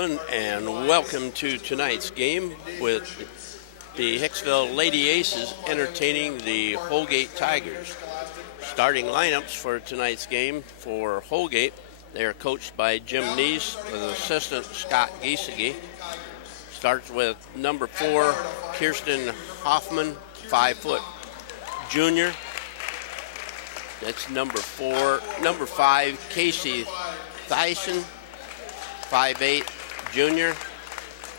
gentlemen, and welcome to tonight's game with the Hicksville Lady Aces entertaining the Holgate Tigers. Starting lineups for tonight's game for Holgate, they are coached by Jim Neese with assistant Scott Giesecke. Starts with number 4, Kirsten Hoffman, 5-foot junior. That's number 4. Number 5, Casey Thyssen, 5'8", junior.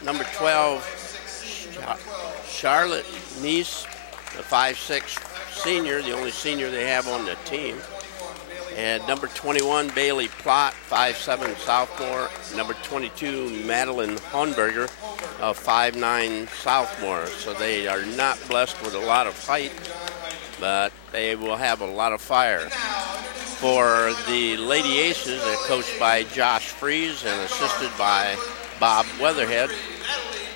Number 12, Charlotte Neese, the 5'6", senior, the only senior they have on the team. And number 21, Bailey Plott, 5'7", sophomore. Number 22, Madeline Hornberger, a 5'9", sophomore. So they are not blessed with a lot of height, but they will have a lot of fire. For the Lady Aces, they're coached by Josh Fries and assisted by Bob Weatherhead.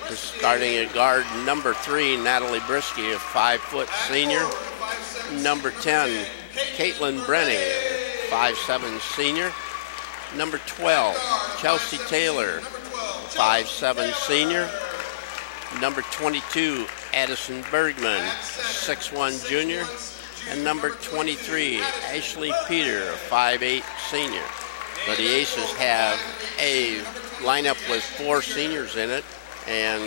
Starting at guard, number 3, Natalie Brisky, a 5-foot senior. Number 10, Caitlin Brenning, 5'7", senior. Number 12, Chelsea Taylor, 5'7", senior. Number 22, Addison Bergman, 6'1", junior. And number 23, Ashley Peter, a 5'8", senior. But the Aces have a lineup with 4 seniors in it, and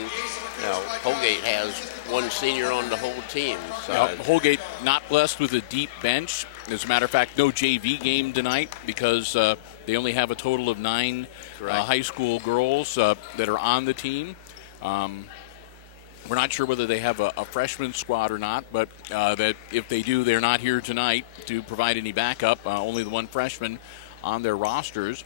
Holgate has 1 senior on the whole team. So Holgate not blessed with a deep bench. As a matter of fact, no JV game tonight because they only have a total of 9 high school girls that are on the team. We're not sure whether they have a freshman squad or not, but that if they do, they're not here tonight to provide any backup. Only the 1 freshman on their rosters.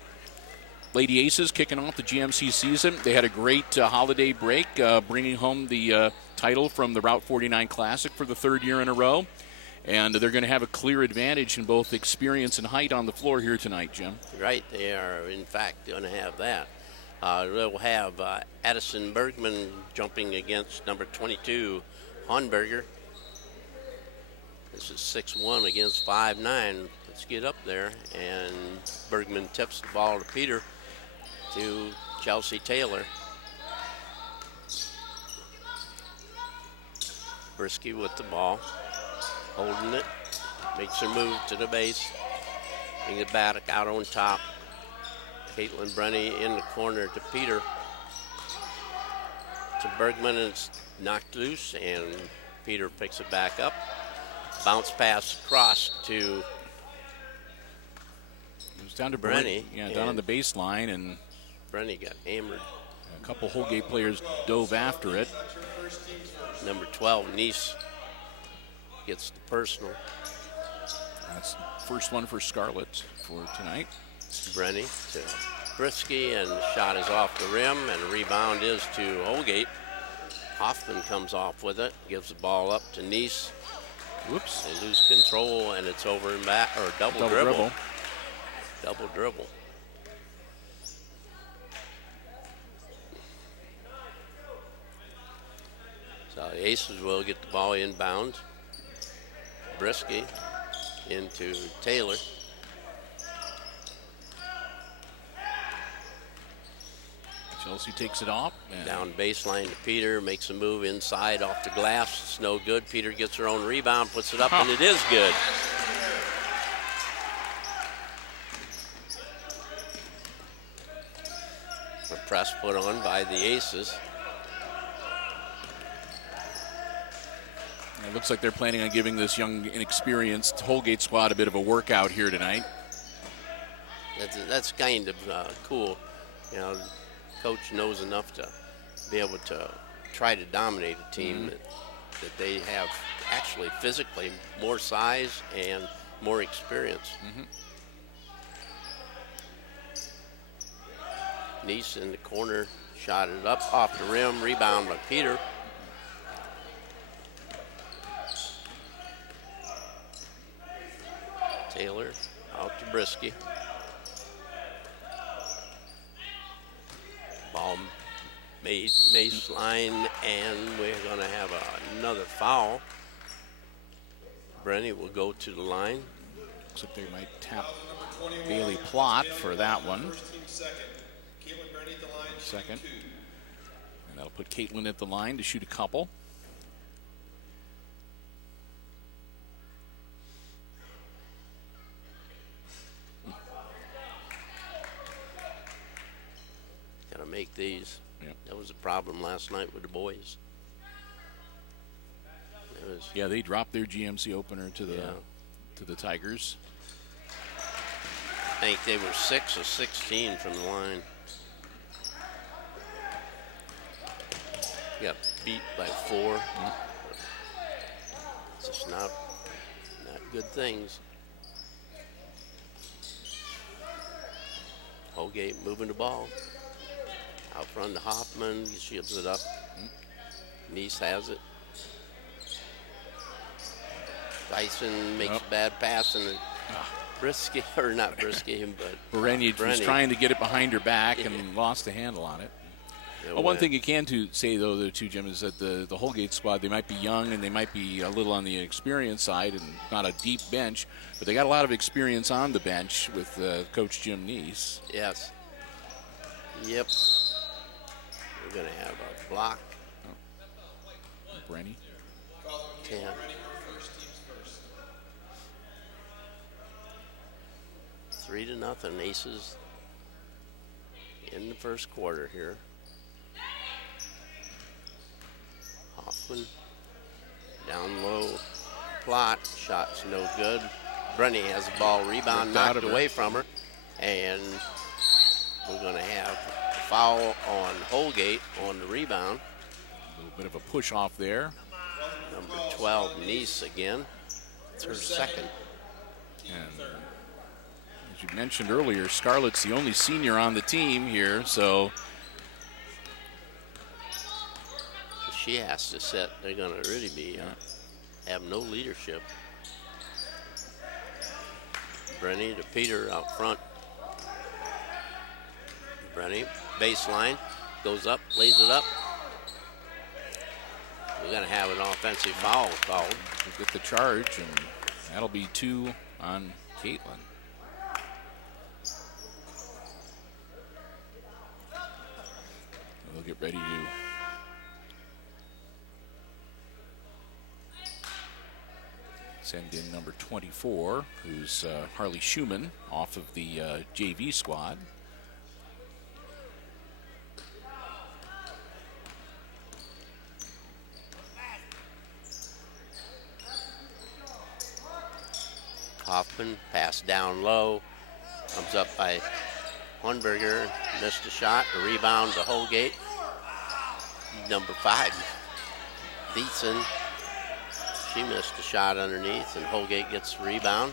Lady Aces kicking off the GMC season. They had a great holiday break, bringing home the title from the Route 49 Classic for the 3rd year in a row. And they're going to have a clear advantage in both experience and height on the floor here tonight, Jim. Right, they are, in fact, going to have that. They'll have Addison Bergman jumping against number 22, Hornberger. This is 6'1" against 5'9". Let's get up there. And Bergman tips the ball to Peter, to Chelsea Taylor. Brisky with the ball, holding it, makes her move to the base, bring it back out on top. Caitlin Brenny in the corner to Peter. To Bergman, and it's knocked loose, and Peter picks it back up. Bounce pass across to it was down to Brenny. Down on the baseline, and Brenny got hammered. A couple Holgate players dove after it. Number 12, Neese, gets the personal. That's the first one for Scarlett for tonight. Brenny to Brisky, and the shot is off the rim, and the rebound is to Holgate. Hoffman comes off with it, gives the ball up to Neese. Whoops. They lose control, and it's over and back, or double dribble. Double dribble. So the Aces will get the ball inbound. Brisky into Taylor. Chelsea takes it off. Down baseline to Peter, makes a move inside off the glass. It's no good. Peter gets her own rebound, puts it up, and it is good. A press put on by the Aces. It looks like they're planning on giving this young, inexperienced Holgate squad a bit of a workout here tonight. That's kind of cool. Coach knows enough to be able to try to dominate a team that they have actually physically more size and more experience. Neese in the corner, shot it up off the rim, rebound by Peter. Taylor out to Brisky. Ball baseline, and we're going to have another foul. Brenny will go to the line. Looks like they might tap Bailey Plott for that one. Second. And that'll put Caitlin at the line to shoot a couple. Got to make these. Yep. That was a problem last night with the boys. Yeah, they dropped their GMC opener to the Tigers. I think they were 6 of 16 from the line. Got beat by 4. It's just not good things. Holgate moving the ball. Out front to Hoffman, she gives it up. Nice has it. Dyson makes a bad pass and Brisky, or not Brisky, but Bereni was trying to get it behind her back and lost the handle on it. One thing you can say, though, there too, Jim, is that the Holgate squad, they might be young and they might be a little on the experience side and not a deep bench, but they got a lot of experience on the bench with Coach Jim Neese. Yes. Yep. We're going to have a block. Brenny. 10. Three to nothing. Aces in the first quarter here. Hoffman down low. Plot. Shot's no good. Brenny has the ball. Rebound knocked away from her. And we're going to have a foul on Holgate on the rebound. A little bit of a push off there. Number 12, Nice again. It's her second. And as you mentioned earlier, Scarlett's the only senior on the team here, so if she has to sit, they're going to really be have no leadership. Brenny to Peter out front. Brenny, baseline, goes up, lays it up. We're going to have an offensive foul called. We'll get the charge, and that'll be 2 on Caitlin. They'll get ready to send in number 24, who's Harley Schumann, off of the JV squad. Hoffman, pass down low, comes up by Hornberger, missed a shot, a rebound to Holgate. Number 5, Thiessen, she missed a shot underneath, and Holgate gets the rebound.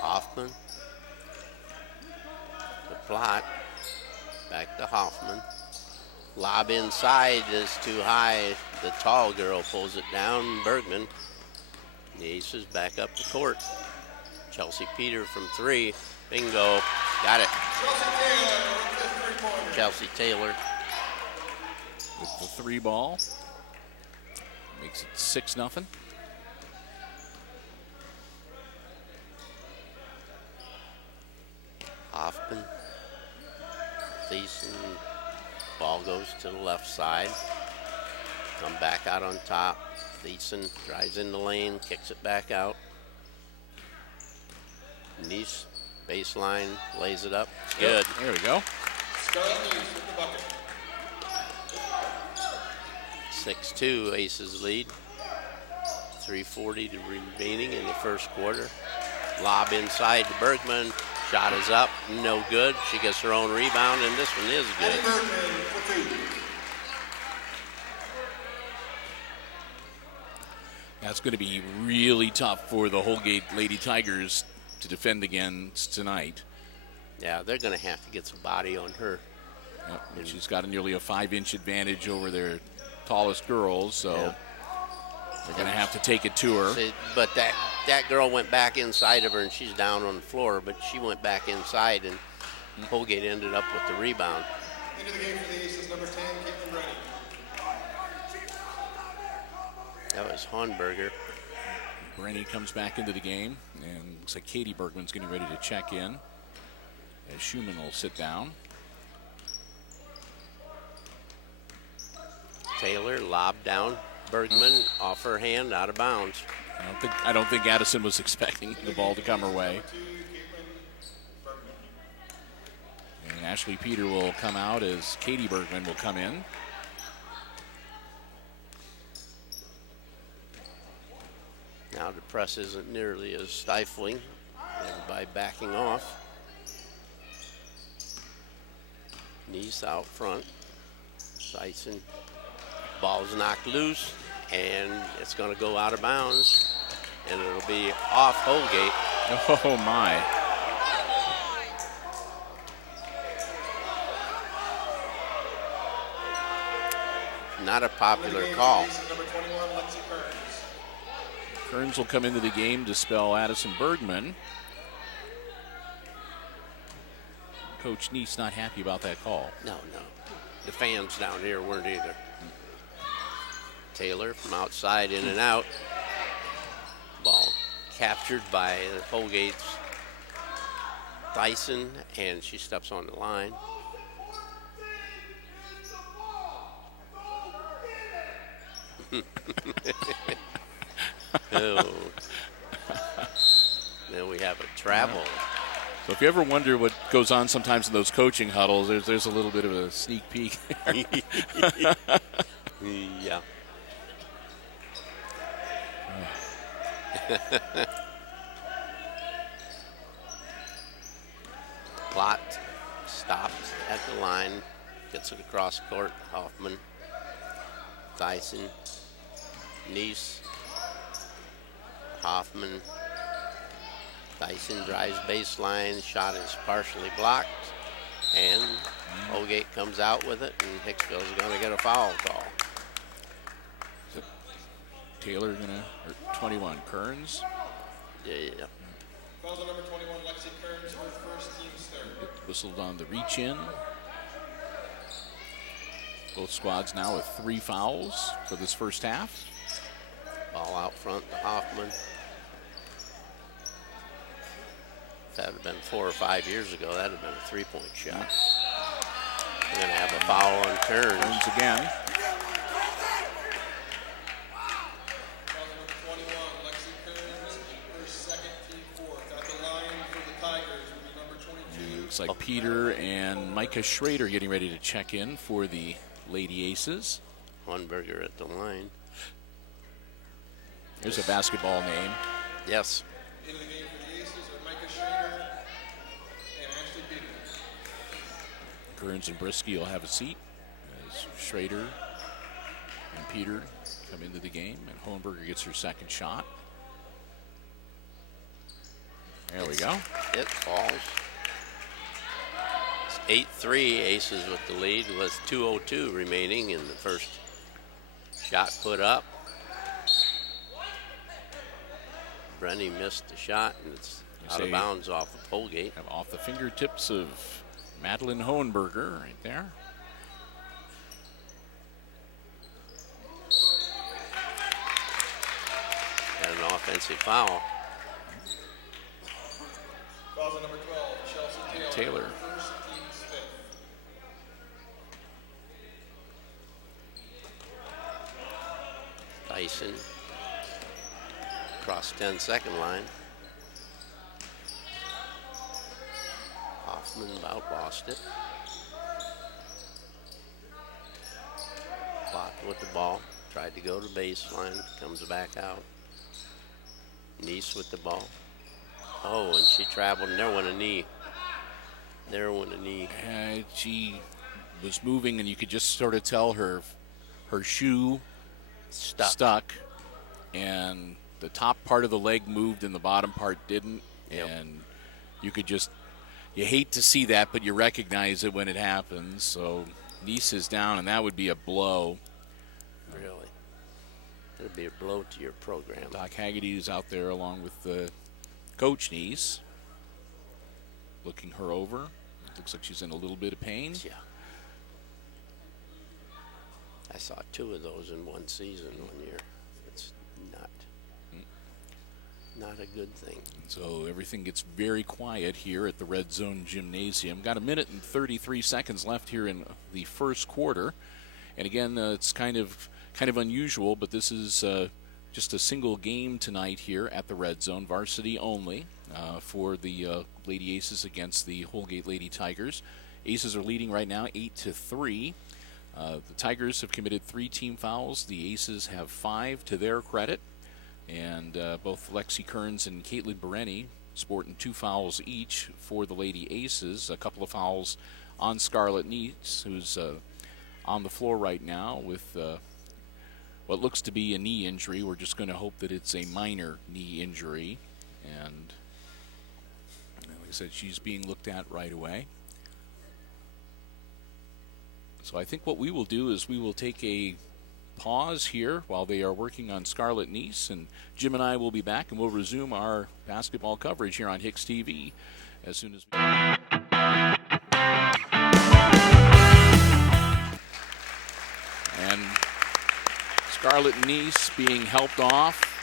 Hoffman, the Plot, back to Hoffman. Lob inside is too high. The tall girl pulls it down. Bergman. The Aces back up the court. Chelsea Peter from 3. Bingo. Got it. Chelsea Taylor. With the 3 ball. Makes it 6-0. Hoffman. Thiessen. Ball goes to the left side. Come back out on top. Thiessen drives in the lane, kicks it back out. Nice, baseline, lays it up. Good. There we go. 6-2, Aces lead. 3:40 to remaining in the first quarter. Lob inside to Bergman. Shot is up, no good. She gets her own rebound, and this one is good. That's going to be really tough for the Holgate Lady Tigers to defend against tonight. Yeah, they're going to have to get some body on her. Yep. And she's got nearly a 5-inch advantage over their tallest girls, so they're going to have to take it to her. But that girl went back inside of her, and she's down on the floor, but she went back inside, and Holgate ended up with the rebound. Into the game for the Aces, number 10, Caitlin Brenny. That was Hornberger. Brenny comes back into the game, and looks like Katie Bergman's getting ready to check in as Schumann will sit down. Taylor lobbed down. Bergman off her hand, out of bounds. I don't think Addison was expecting the ball to come her way. And Ashley Peter will come out as Katie Bergman will come in. Now the press isn't nearly as stifling. Everybody backing off. Nice out front. Dyson. Ball's knocked loose, and it's going to go out of bounds, and it'll be off Holgate. Oh, my. Not a popular call. Kearns will come into the game to spell Addison Bergman. Coach Neese not happy about that call. No. The fans down here weren't either. Taylor from outside, in and out. Ball captured by Holgate's Dyson, and she steps on the line. Oh. Then we have a travel. So if you ever wonder what goes on sometimes in those coaching huddles, there's a little bit of a sneak peek. Yeah. Plot stops at the line, gets it across court. Hoffman, Dyson, Neese, Hoffman. Dyson drives baseline, shot is partially blocked, and Holgate comes out with it, and Hicksville's going to get a foul call. Taylor gonna, or 21, Kearns. Yeah. Foul number 21, Lexi Kearns, her first team's third. Whistled on the reach in. Both squads now with 3 fouls for this first half. Ball out front to Hoffman. If that had been 4 or 5 years ago, that would have been a 3-point shot. We're going to have a foul on Kearns. Kearns again. Foul number 21, Lexi Kearns, her second team fourth. At the line for the Tigers will be number 22. Looks like Peter and Micah Schrader getting ready to check in for the Lady Aces. Hornberger at the line. There's a basketball name. Yes. Into the game for the Aces are Micah Schrader and Ashley Peter. Kearns and Brisky will have a seat as Schrader and Peter come into the game, and Hohenberger gets her second shot. There we go. It falls. It's 8-3, Aces with the lead with 2:02 remaining in the first shot put up. Brenny missed the shot, and it's out of bounds off of Holgate. Off the fingertips of Madeline Hohenberger right there. And an offensive foul. Fouls on number 12, Chelsea Taylor. First team's fifth. Dyson across 10-second line. Hoffman about lost it. Blocked with the ball. Tried to go to baseline. Comes back out. Neese with the ball. Oh, and she traveled, and there went a knee. She was moving, and you could just sort of tell her shoe stuck, and the top part of the leg moved and the bottom part didn't. Yep. And you hate to see that, but you recognize it when it happens. So Neese is down, and that would be a blow. Really? It would be a blow to your program. Doc Haggerty is out there along with the coach Neese, looking her over. Looks like she's in a little bit of pain. Yeah. I saw 2 of those in one season 1 year. It's nut. not a good thing. So everything gets very quiet here at the Red Zone Gymnasium. Got a minute and 33 seconds left here in the first quarter. And again, it's kind of unusual, but this is just a single game tonight here at the Red Zone, varsity only, for the Lady Aces against the Holgate Lady Tigers. Aces are leading right now 8-3. The Tigers have committed 3 team fouls. The Aces have 5 to their credit. And both Lexi Kearns and Caitlin Bereni sporting 2 fouls each for the Lady Aces. A couple of fouls on Scarlett Neese, who's on the floor right now with what looks to be a knee injury. We're just going to hope that it's a minor knee injury. And like I said, she's being looked at right away. So I think what we will do is we will take a pause here while they are working on Scarlett Neese, and Jim and I will be back, and we'll resume our basketball coverage here on HIX-TV as soon as we... And Scarlett Neese being helped off.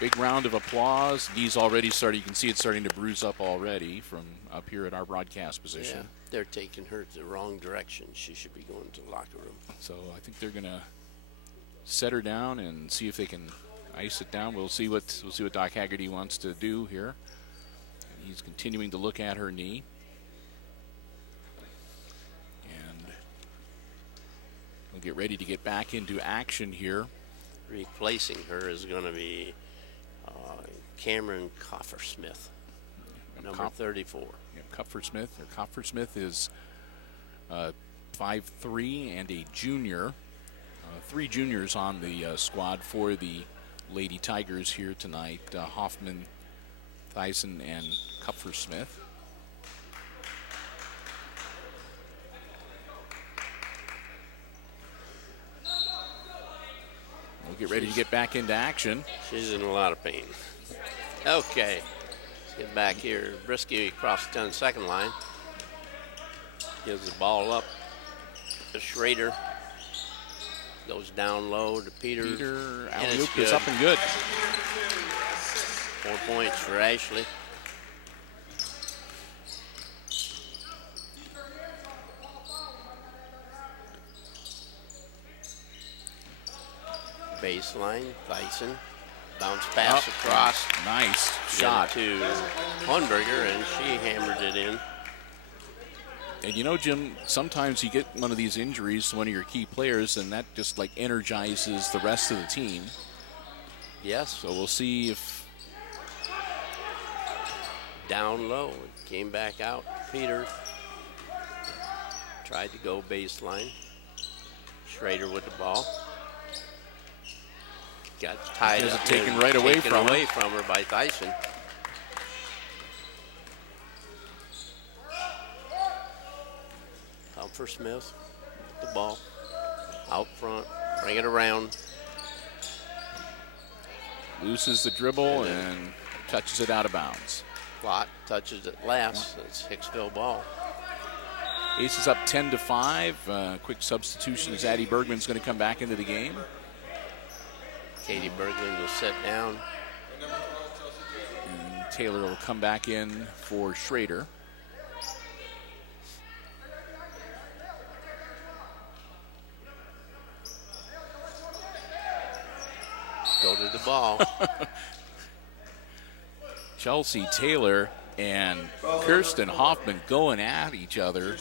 Big round of applause. Knees already starting. You can see it's starting to bruise up already from up here at our broadcast position. Yeah, they're taking her the wrong direction. She should be going to the locker room. So I think they're gonna set her down and see if they can ice it down. We'll see what Doc Haggerty wants to do here. He's continuing to look at her knee. And we'll get ready to get back into action here. Replacing her is going to be Cameron Coffer-Smith, number 34. Yeah, Coffer-Smith is 5'3" and a junior. 3 juniors on the squad for the Lady Tigers here tonight. Hoffman, Thyssen, and Coffer-Smith. We'll get ready to get back into action. She's in a lot of pain. Okay, let's get back here. Brisky across the 10-second line. Gives the ball up to Schrader. Goes down low to Peter. Alley-oop is up and good. 4 points for Ashley. Baseline, Thyssen. Bounce pass across. Nice shot to Hornberger, and she hammered it in. And you know, Jim, sometimes you get one of these injuries to one of your key players, and that just like energizes the rest of the team. Yes. So we'll see if... Down low, came back out. Peter tried to go baseline. Schrader with the ball. Got tied up. Taken right away from her by Thyssen. Coffer-Smith, the ball out front, bring it around. Loses the dribble and touches it out of bounds. Plot touches it last. It's Hicksville ball. Aces up 10-5. Quick substitution as Addie Bergman's going to come back into the game. Katie Bergman will sit down. And Taylor will come back in for Schrader. Go to the ball. Chelsea Taylor and Kirsten Hoffman going at each other.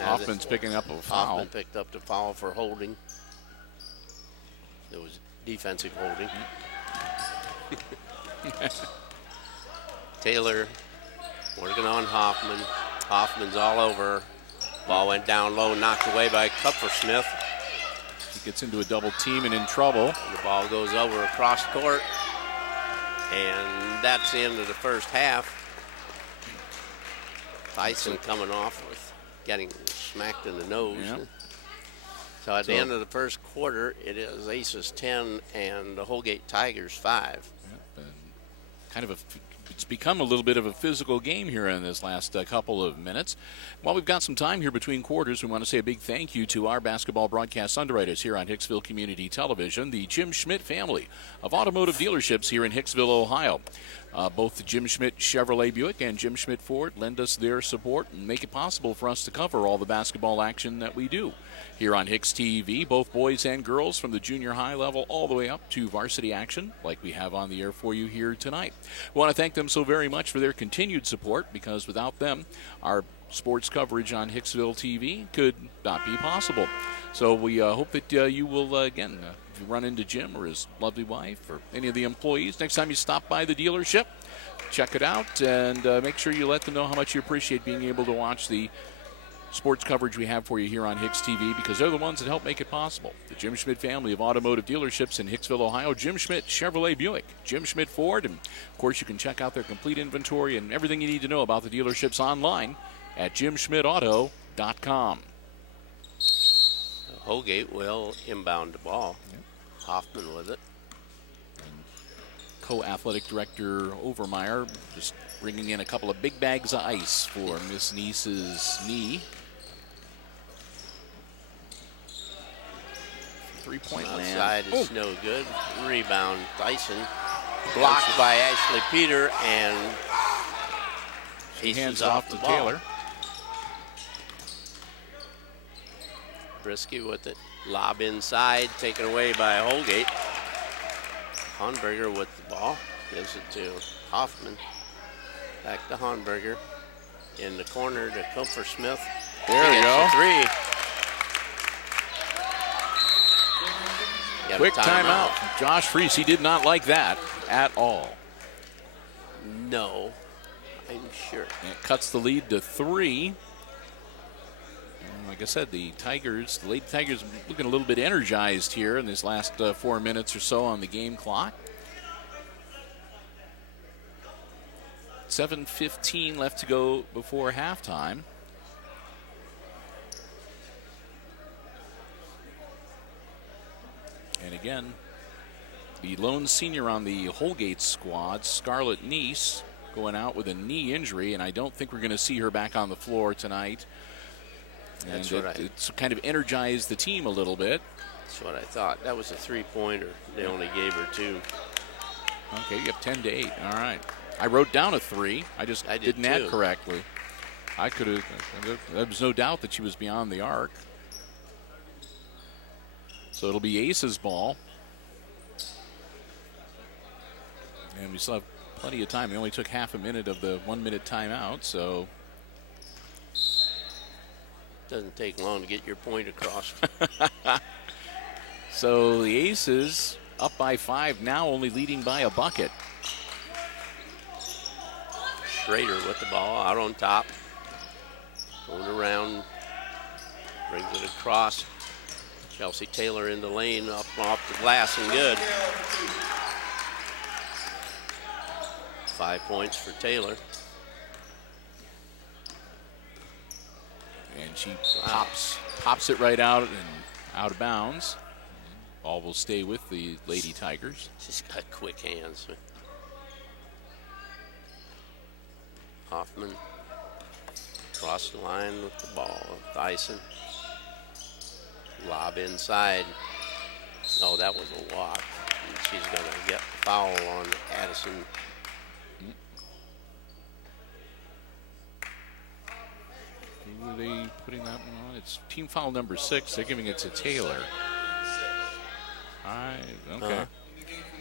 Hoffman's picking up a foul. Hoffman picked up the foul for holding. It was defensive holding. Taylor working on Hoffman. Hoffman's all over. Ball went down low, knocked away by Coffer-Smith. He gets into a double team and in trouble. And the ball goes over across court. And that's the end of the first half. Thyssen coming off with getting smacked in the nose. Yep. So at the end of the first quarter, it is Aces 10 and the Holgate Tigers 5. Yep, and kind of it's become a little bit of a physical game here in this last couple of minutes. While we've got some time here between quarters, we want to say a big thank you to our basketball broadcast underwriters here on Hicksville Community Television, the Jim Schmidt family of automotive dealerships here in Hicksville, Ohio. Both Jim Schmidt Chevrolet Buick and Jim Schmidt Ford lend us their support and make it possible for us to cover all the basketball action that we do here on HIX-TV, both boys and girls from the junior high level all the way up to varsity action like we have on the air for you here tonight. We want to thank them so very much for their continued support, because without them, our sports coverage on Hicksville TV could not be possible. So we hope that you will, again, if you run into Jim or his lovely wife or any of the employees, next time you stop by the dealership, check it out and make sure you let them know how much you appreciate being able to watch the sports coverage we have for you here on HIX-TV, because they're the ones that help make it possible. The Jim Schmidt family of automotive dealerships in Hicksville, Ohio, Jim Schmidt Chevrolet Buick, Jim Schmidt Ford, and of course you can check out their complete inventory and everything you need to know about the dealerships online at jimschmidtauto.com. Holgate will inbound the ball. Yep. Hoffman with it. Co-athletic director Overmeyer just bringing in a couple of big bags of ice for Miss Neese's knee. Three-point land. Outside is no good. Rebound, Tyson. Blocked by Ashley Peter, and she hands off to Taylor. Brisky with it. Lob inside, taken away by Holgate. Hornberger with the ball. Gives it to Hoffman. Back to Hornberger. In the corner to Comfort Smith. There we go. Three. Quick timeout. Josh Freese, he did not like that at all. No, I'm sure. And it cuts the lead to 3. And like I said, the Lady Tigers looking a little bit energized here in this last 4 minutes or so on the game clock. 7:15 left to go before halftime. And again, the lone senior on the Holgate squad, Scarlett Neese, going out with a knee injury, and I don't think we're going to see her back on the floor tonight. And it's kind of energized the team a little bit. That's what I thought. That was a three-pointer. They only gave her 2. Okay, you have 10-8. All right. I wrote down a 3. I didn't add correctly. I could have. There was no doubt that she was beyond the arc. So it'll be Ace's ball. And we still have plenty of time. We only took half a minute of the 1-minute timeout, so. Doesn't take long to get your point across. So the Aces up by 5 now, only leading by a bucket. Schrader with the ball out on top. Going around. Brings it across. Chelsea Taylor in the lane, up off the glass and good. 5 points for Taylor. And she pops it right out and out of bounds. Ball will stay with the Lady Tigers. She's got quick hands. Hoffman across the line with the ball. Dyson. Lob inside. Oh, that was a walk. And she's going to get foul on Addison. Who are they putting that one on? It's team foul number 6. They're giving it to Taylor. Okay.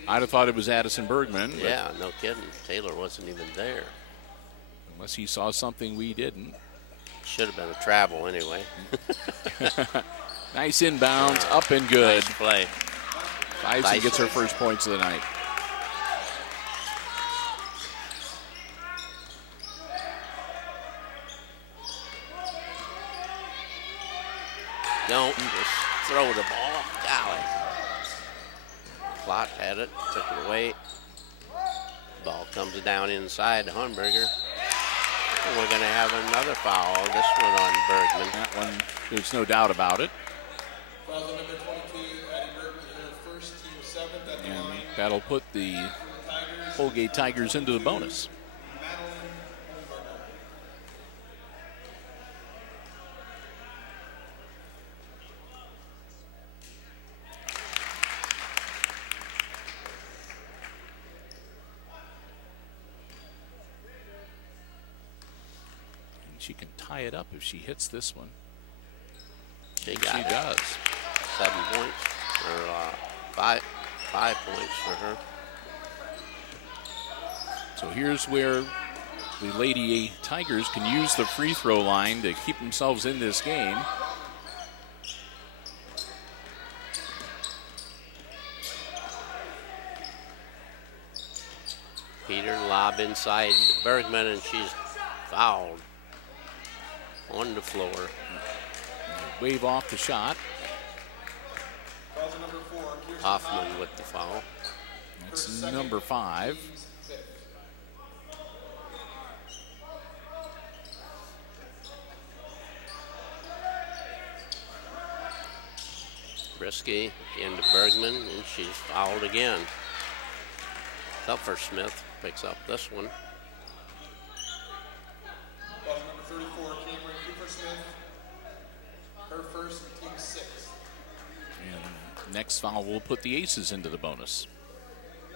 I'd have thought it was Addison Bergman. Yeah, no kidding. Taylor wasn't even there. Unless he saw something we didn't. Should have been a travel anyway. Nice inbounds, up and good. Nice play. Tyson gets her first points of the night. Don't just throw the ball. Golly. Plot had it, took it away. Ball comes down inside to Hornberger. And we're going to have another foul. This one on Bergman. That one, there's no doubt about it. Foul number 22, Addie Bergman, her first, team 7th at the And line. that'll put the Holgate Tigers into the bonus. she can tie it up if she hits this one. She She got it. does. 7 points, or 5 points for her. So here's where the Lady Tigers can use the free throw line to keep themselves in this game. Peter lob inside Bergman, and she's fouled on the floor. Wave off the shot. Fouls on number 4, Kirsten Hoffman with the foul. That's number 5. team's 5th. Brisky into Bergman, and she's fouled again. Smith picks up this one. Fouls on number 34, Cameron Cooper-Smith. Her first, team 6th. And next foul will put the Aces into the bonus.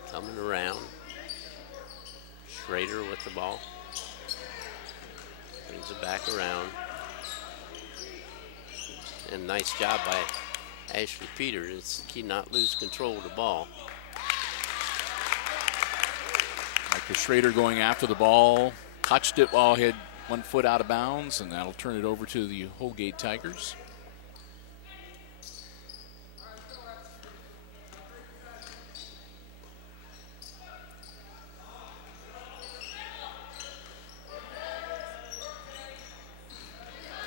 Coming around. Schrader with the ball. Brings it back around. And nice job by Ashley Peters to not lose control of the ball. Micah Schrader going after the ball. Touched it while he had 1 foot out of bounds, and that'll turn it over to the Holgate Tigers.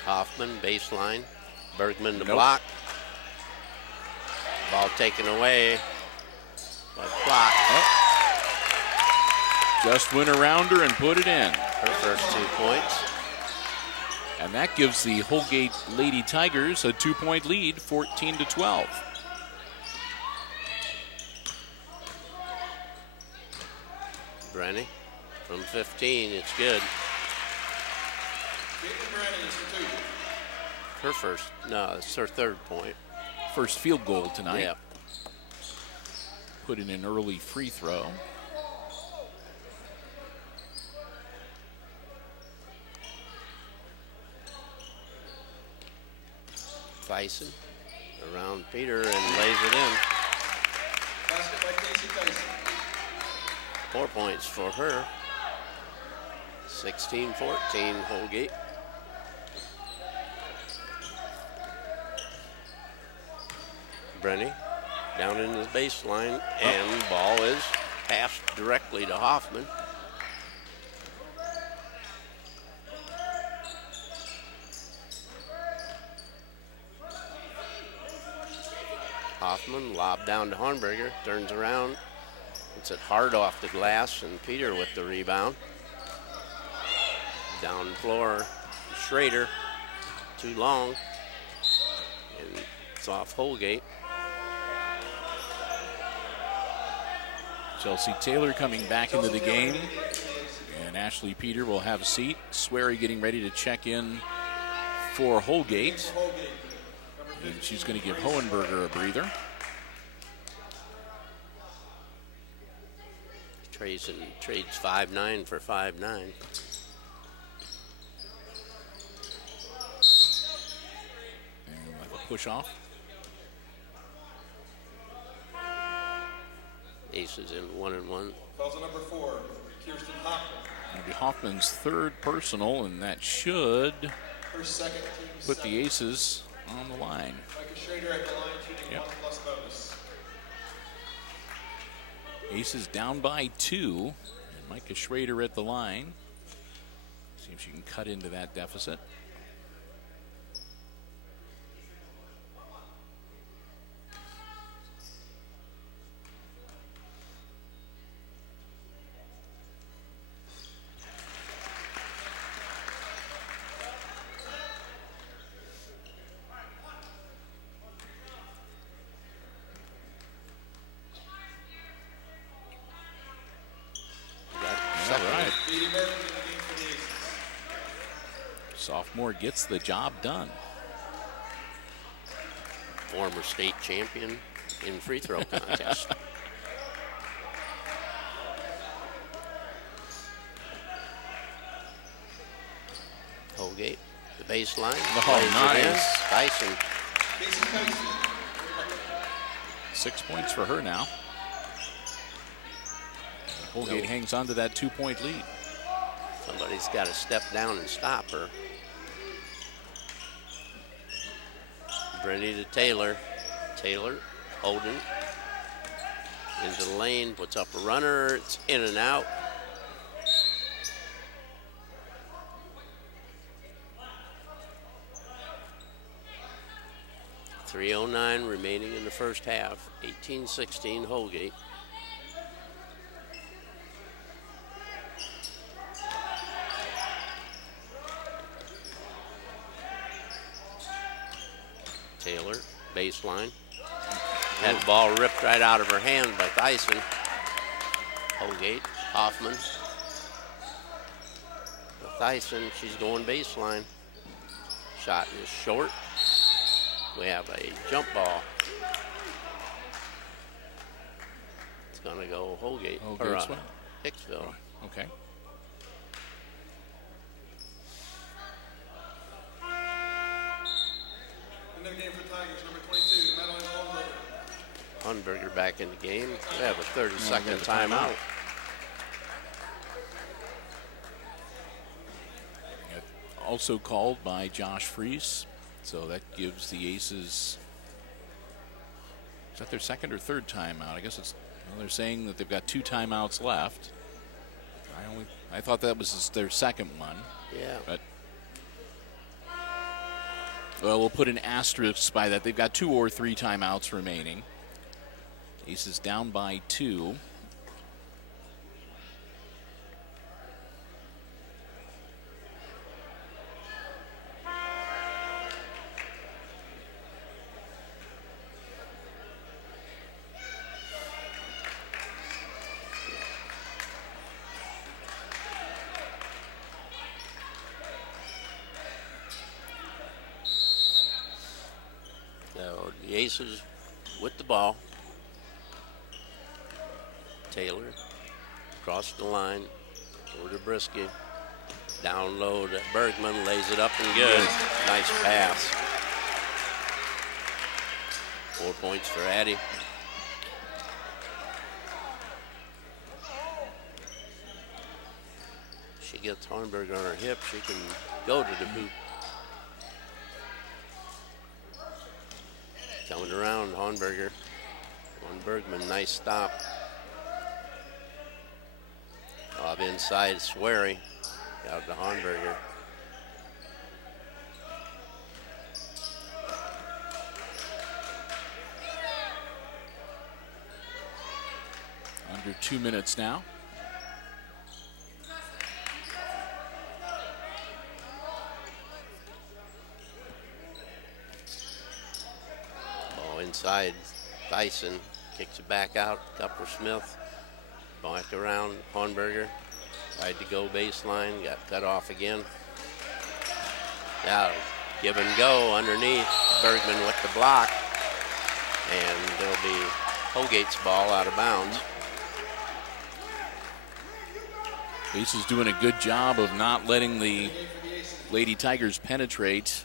Hoffman, baseline. Bergman to Nope. block. Ball taken away by Plot. Just went around her and put it in. Her first 2 points. And that gives the Holgate Lady Tigers a 2-point lead, 14-12. Brenny from 15, it's good. Caitlin Brannon is for 2. Her first, no, it's her 3rd point. First field goal tonight. Yeah. Put in an early free throw. Tyson around Peter and lays it in. Basket by Casey Tyson. 4 points for her. 16-14 Holgate. Brenny down into the baseline, and the ball is passed directly to Hoffman. Hoffman lob down to Hornberger, turns around, puts it hard off the glass, and Peter with the rebound. Down the floor, Schrader, too long, and it's off Holgate. Chelsea Taylor coming back into the game. And Ashley Peter will have a seat. Swery getting ready to check in for Holgate. And she's going to give Hohenberger a breather. Trades 5'9" for 5'9". And we'll have a push off. Aces in 1-1. Fouls on number 4, Kirsten Hoffman. It'll be Hoffman's 3rd personal, and that should Her second, team put the 7th. Aces on the line. Micah Schrader at the line, shooting Yep. 1+ bonus. Aces down by 2. And Micah Schrader at the line. See if she can cut into that deficit. All right. Katie Bergman in the game for the Aces. Sophomore gets the job done. Former state champion in free throw contest. Holgate baseline. Oh, Lays it in. nice. Tyson. Casey Tyson. 6 points for her now. Holgate hangs on to that 2-point lead. Somebody's got to step down and stop her. Brenny to Taylor. Taylor holding into the lane, puts up a runner. It's in and out. .309 remaining in the first half. 18-16 Holgate. Taylor, baseline. That ball ripped right out of her hand by Tyson. Holgate, Hoffman. Tyson, she's going baseline. Shot is short. We have a jump ball. It's going to go Holgate, or Hicksville. Okay. Another game for Tigers, number 22, Madeline Holmberger. Hunberger back in the game. We have a 30-second timeout. Also called by Josh Freese. So that gives the Aces, is that their second or third timeout? I guess it's, well, they're saying that they've got 2 timeouts left. I thought that was their second one. Yeah. But, well, we'll put an asterisk by that. They've got 2 or 3 timeouts remaining. Aces down by 2. So the Aces with the ball. Taylor across the line over to Brisky. Down low to Bergman, lays it up and good. Nice pass. 4 points for Addie. She gets Hornberger on her hip, she can go to the hoop. Coming around, Hornberger. On Bergman, nice stop. Lob inside, Swery. Out to Hornberger. Under 2 minutes now. Ball inside, Tyson kicks it back out, Cupper-Smith. Back around, Hornberger. Tried to go baseline, got cut off again. Now, give and go underneath. Bergman with the block. And there'll be Holgate's ball out of bounds. Aces doing a good job of not letting the Lady Tigers penetrate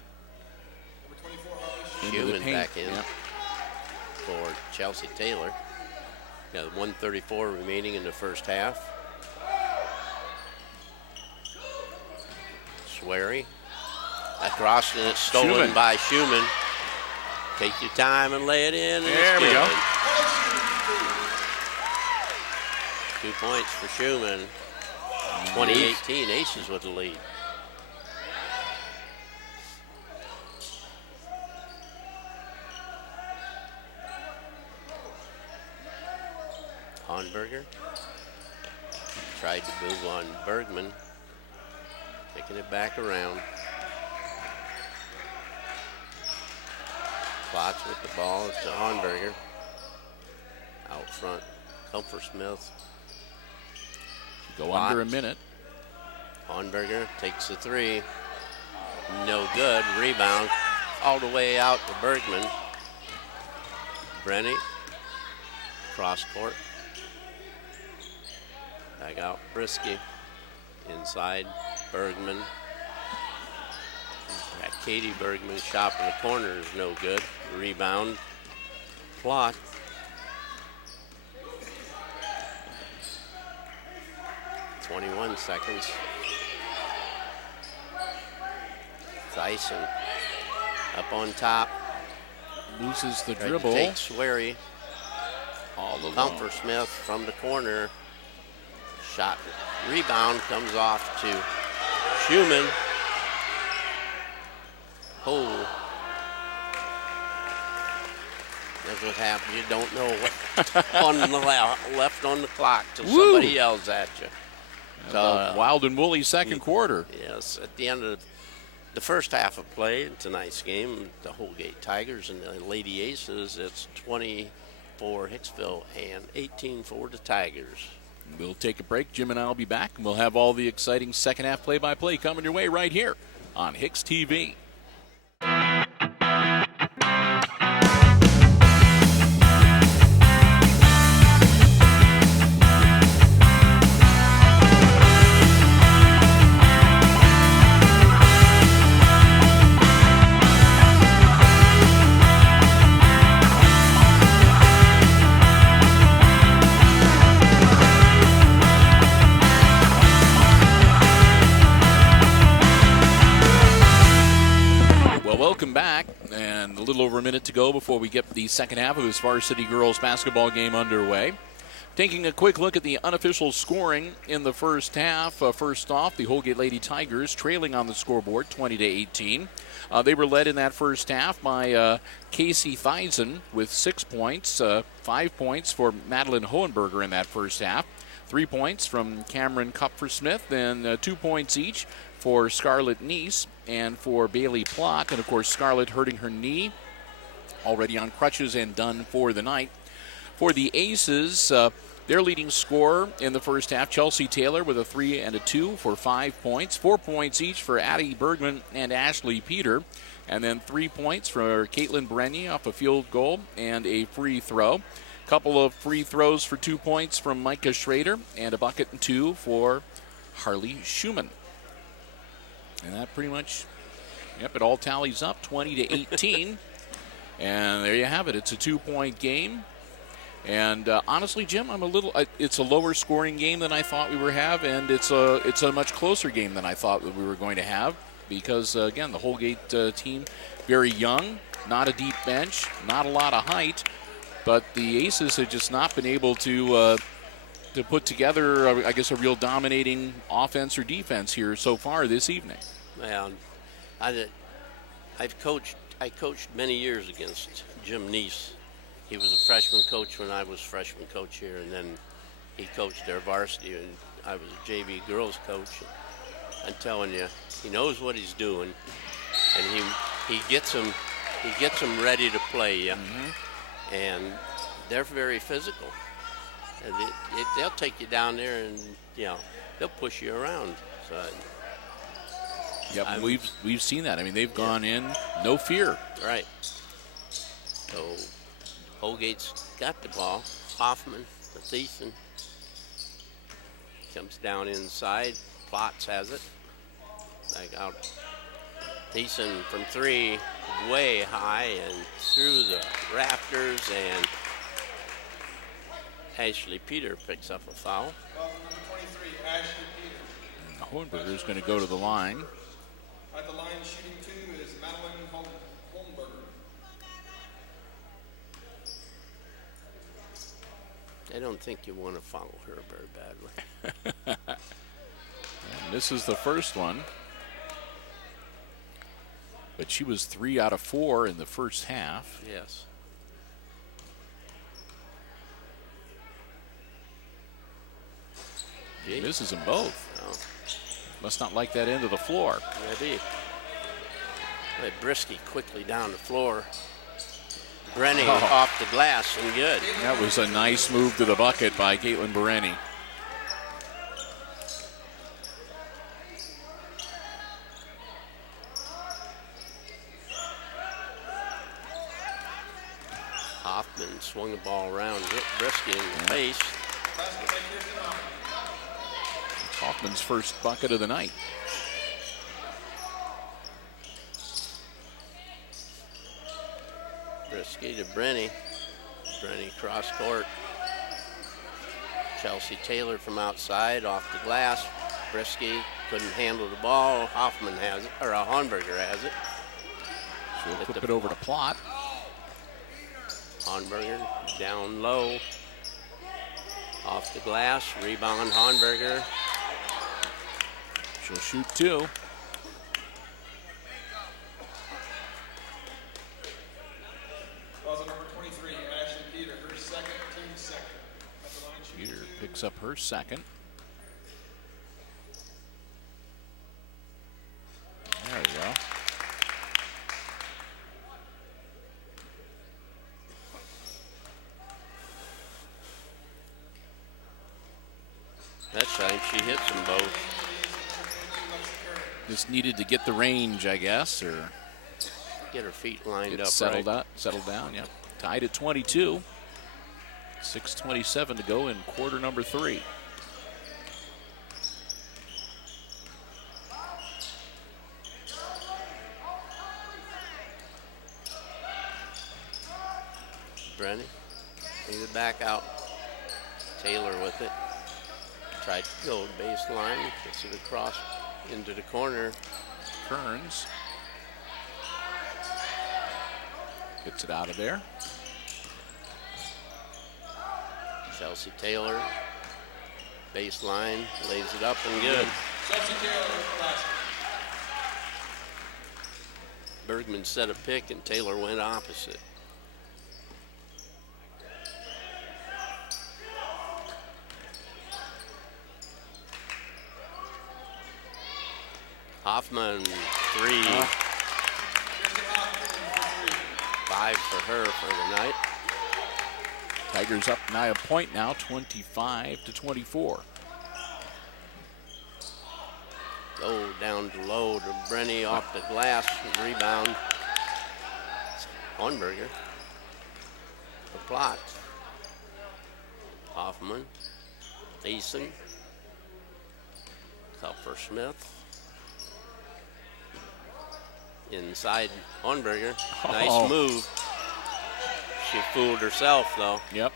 into the Schumann paint. back in Yep. for Chelsea Taylor. Got 1:34 remaining in the first half. Swery. Across and it's stolen Schumann. by Schumann. Take your time and lay it in. And There it's we go. good. 2 points for Schumann. 2018 Aces with the lead. Hornberger tried to move on Bergman, taking it back around. Klotz with the ball to Hornberger. Out front, Cupper-Smith. Go under a minute. Hornberger takes the 3. No good. Rebound all the way out to Bergman. Brenny. Cross court. Back out Brisky. Inside Bergman. Katie Bergman's shot in the corner is no good. Rebound, Plot. .21 seconds. Tyson up on top. Loses the Tried to dribble. take Swery. All alone. Comfort Smith from the corner. Shot. Rebound comes off to Schumann. Oh. That's what happens. You don't know what on the left on the clock till somebody yells at you. So, wild and woolly second quarter. Yes, at the end of the first half of play in tonight's game, the Holgate Tigers and the Lady Aces, it's 20 for Hicksville and 18 for the Tigers. We'll take a break. Jim and I will be back, and we'll have all the exciting second half play-by-play coming your way right here on HIX-TV. Welcome back, and a little over a minute to go before we get the second half of this varsity girls basketball game underway. Taking a quick look at the unofficial scoring in the first half. First off, the Holgate Lady Tigers trailing on the scoreboard 20-18. They were led in that first half by Casey Theisen with 6 points, 5 points for Madeline Hohenberger in that first half, 3 points from Cameron Kupfer-Smith, and 2 points each for Scarlett Neese and for Bailey Plott. And, of course, Scarlett hurting her knee, already on crutches and done for the night. For the Aces, their leading scorer in the first half, Chelsea Taylor, with a 3 and a 2 for 5 points. 4 points each for Addie Bergman and Ashley Peter. And then 3 points for Caitlin Brenny off a field goal and a free throw. Couple of free throws for 2 points from Micah Schrader and a bucket and 2 for Harley Schumann. And that pretty much, it all tallies up 20-18. And there you have it. It's a 2-point game. And honestly, Jim, it's a lower scoring game than I thought we were have, and it's a much closer game than I thought that we were going to have because, again, the Holgate team, very young, not a deep bench, not a lot of height, but the Aces have just not been able to put together, I guess, a real dominating offense or defense here so far this evening. Well, I coached many years against Jim Neese. He was a freshman coach when I was freshman coach here, and then he coached their varsity, and I was a JV girls coach. I'm telling you, he knows what he's doing, and he gets them ready to play you, and they're very physical. And they'll take you down there, and they'll push you around. So, yep, we've seen that. I mean, they've gone in no fear. Right. So Holgate's got the ball. Hoffman, Thiessen comes down inside. Plotz has it. Back out. Thiessen from 3, way high and through the rafters, and Ashley Peter picks up a foul. Number 23, Ashley Peter. Hohenberger's going to go to the line. At the line, shooting 2 is Madeline Holmberger. I don't think you want to follow her very badly. And this is the first one. But she was 3 out of 4 in the first half. Yes. Misses them both. Oh. Must not like that end of the floor. Maybe. Brisky quickly down the floor. Brenny off the glass and good. That was a nice move to the bucket by Caitlin Bereni. Hoffman swung the ball around, hit Brisky in the face. Hoffman's first bucket of the night. Brisky to Brenny. Brenny cross court. Chelsea Taylor from outside off the glass. Brisky couldn't handle the ball. Hoffman has it, or Hornberger has it. She'll flip it over to Plott. Hornberger down low. Off the glass, rebound Hornberger. She'll shoot 2. Buzzer number 23, Ashley Peter, her second, team second. At the line, shooting Peter 2. picks up her second. There we go. That time she hits them both. Just needed to get the range, I guess, or Get her feet lined get up settled right. out, settled down. Yep. Tied at 22. 6:27 to go in quarter number 3. Brenny, brings it back out. Taylor with it. Tried to go baseline, gets it across into the corner. Kearns gets it out of there. Chelsea Taylor, baseline, lays it up and good. Chelsea Taylor, last. Bergman set a pick and Taylor went opposite. Hoffman, 3. 5 for her for the night. Tigers up now a point now, 25-24. Go down to low to Brenny off the glass. Rebound. Hornberger. The Plott. Hoffman. Eason. Kupfer Smith. Inside Hornberger. Nice Oh. move. She fooled herself though. Yep.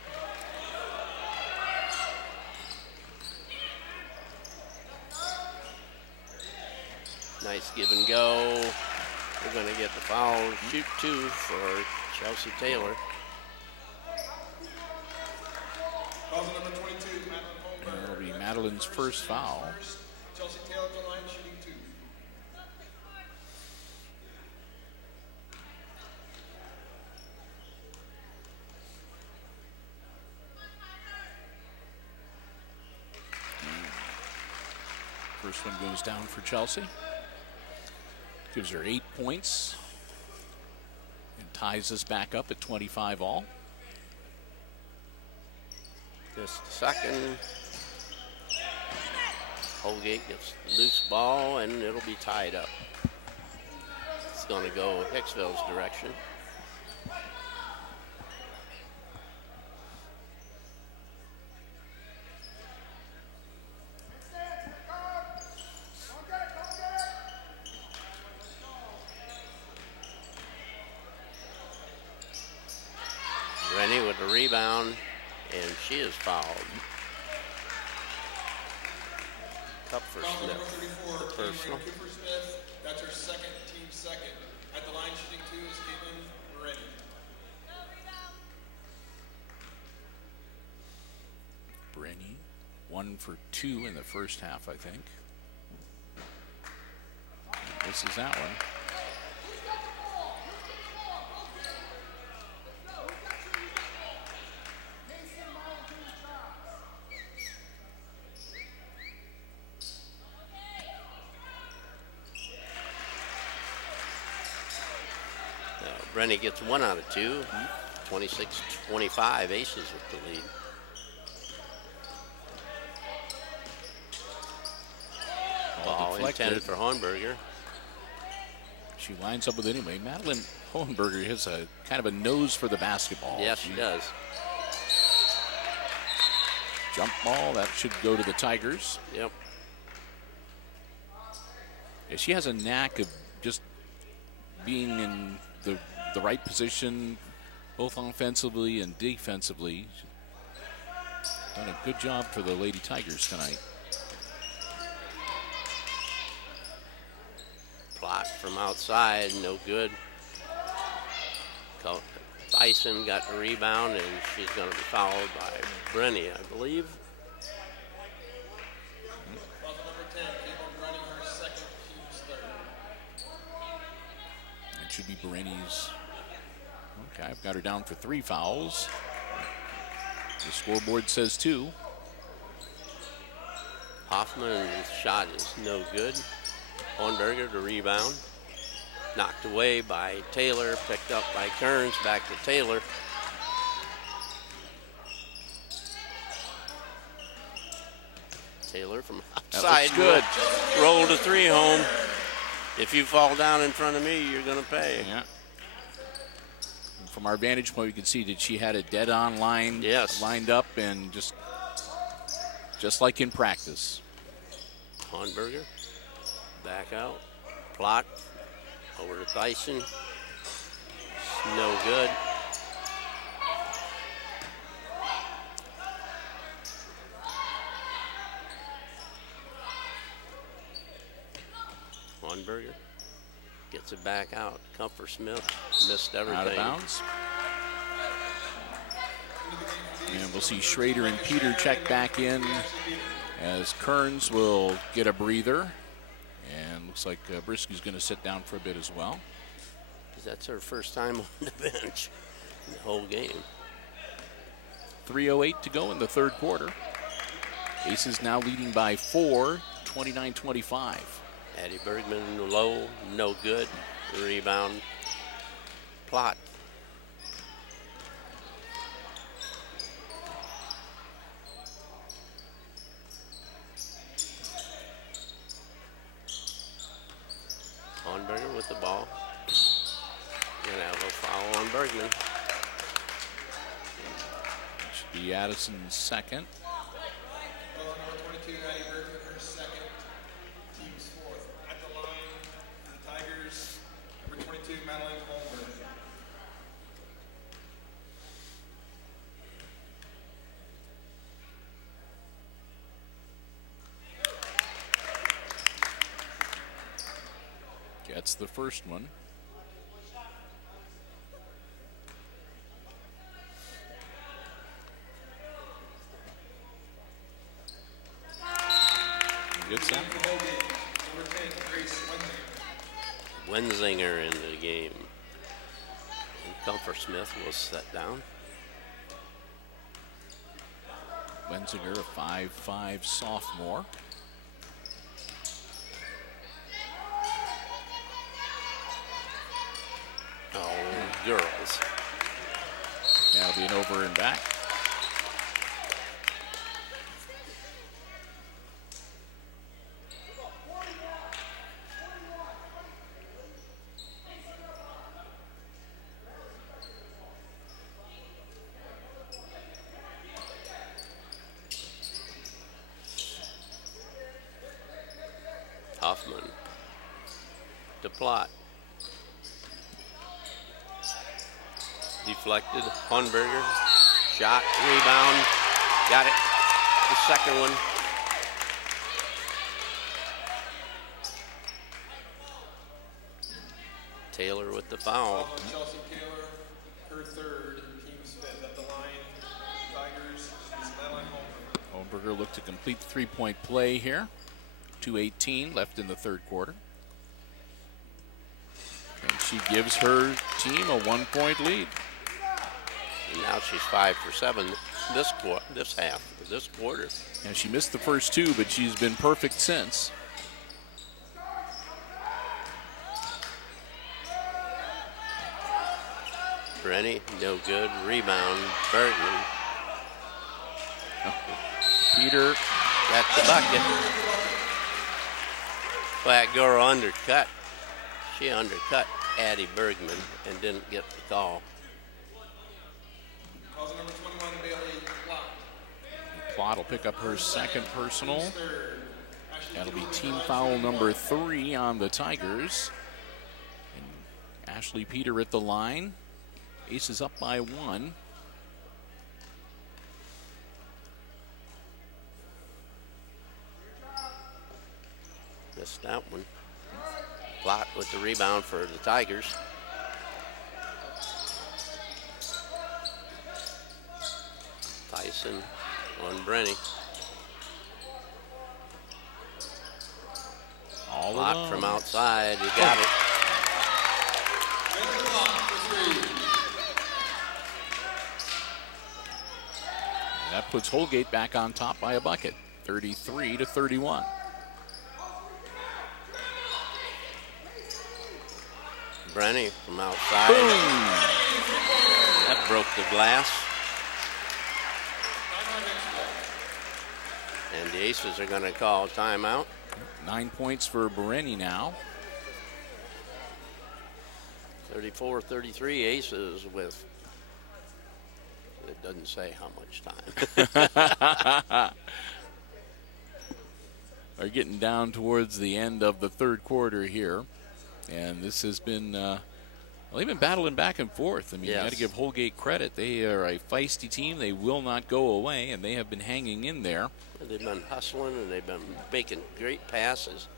Nice give and go. We're going to get the foul. Shoot 2 for Chelsea Taylor. Buzzer number 22, Madeline Holmberg. That'll be Madeline's first foul. Chelsea Taylor at the line, shooting 2. First one goes down for Chelsea. Gives her 8 points. And ties us back up at 25 all. Just a second. Holgate gets the loose ball and it'll be tied up. It's going to go Hicksville's direction. Rennie with the rebound, and she is fouled. Kupfer Buzzer Smith, number 34, the Caitlin personal. Cooper Smith. That's her second, team second. At the line, shooting 2 is Caitlin Moretti. Brenny, 1 for 2 in the first half, I think. This is that one. Rennie gets 1 out of 2. 26-25, Aces with the lead. Ball deflected. intended for Hornberger. She lines up with it anyway. Madeline Hohenberger has a kind of a nose for the basketball. Yes, she does. Jump ball, that should go to the Tigers. Yep. Yeah, she has a knack of just being in the right position, both offensively and defensively. Done a good job for the Lady Tigers tonight. Plot from outside, no good. Dyson got the rebound, and she's going to be fouled by Brenny, I believe. Foul number 10, Caitlin Brenning, her second, team's third. It should be Bereni's. Okay, I've got her down for 3 fouls. The scoreboard says 2. Hoffman's shot is no good. Hornberger to rebound. Knocked away by Taylor, picked up by Kearns, back to Taylor. Taylor from outside. Good. Roll to 3 home. If you fall down in front of me, you're going to pay. Yeah. And from our vantage point, we can see that she had a dead-on line lined up, and just like in practice. Hornberger, back out. Plot over to Tyson. No good. Hornberger gets it back out. Comfort Smith missed everything. Out of bounds. And we'll see Schrader and Peter check back in as Kearns will get a breather. And looks like Brisky's going to sit down for a bit as well. That's her first time on the bench in the whole game. 3:08 to go in the third quarter. Aces now leading by 4, 29-25. Addie Bergman low, no good. Rebound. Plot. Hornberger with the ball. Gonna have a foul on Bergman. Should be Addison's second. Foul number 22, Addie Bergman, her second, team's fourth. At the line for the Tigers, number 22, Madeline Holmberg. Gets the first one. Good set. Number 10, Grace Wenzinger. Wenzinger in the game. And Comfort Smith will set down. Wenzinger, a 5'5" sophomore. Oh, girls. That'll be an over and back. Hoffman to Plot. Deflected. Hornberger. Shot. Rebound. Got it. The second one. Taylor with the foul. Chelsea Taylor, her third, team's fifth. At the line, Tigers, is Madeline Holmberg. Holmberger looked to complete the three-point play here. 2:18 left in the third quarter. And she gives her team a 1-point lead. And now she's 5 for 7 this half, this quarter. And she missed the first 2, but she's been perfect since. Brenny, no good. Rebound, Bergman. Peter Got the bucket. That girl undercut. She undercut Addie Bergman and didn't get the call. Calls number 21, Bailey Plot. Plot will pick up her second personal. That'll be team foul number 3 on the Tigers. And Ashley Peter at the line. Aces up by 1. Missed that one. Plot with the rebound for the Tigers. Tyson on Brenny. All Plot alone. from outside. You got it. That puts Holgate back on top by a bucket, 33-31. Brenny from outside. Boom! That broke the glass. And the Aces are going to call timeout. 9 points for Bereni now. 34-33 Aces with, it doesn't say how much time. Are getting down towards the end of the third quarter here. And this has been, well, they've been battling back and forth. I mean, you got to give Holgate credit. They are a feisty team. They will not go away, and they have been hanging in there. They've been hustling, and they've been making great passes.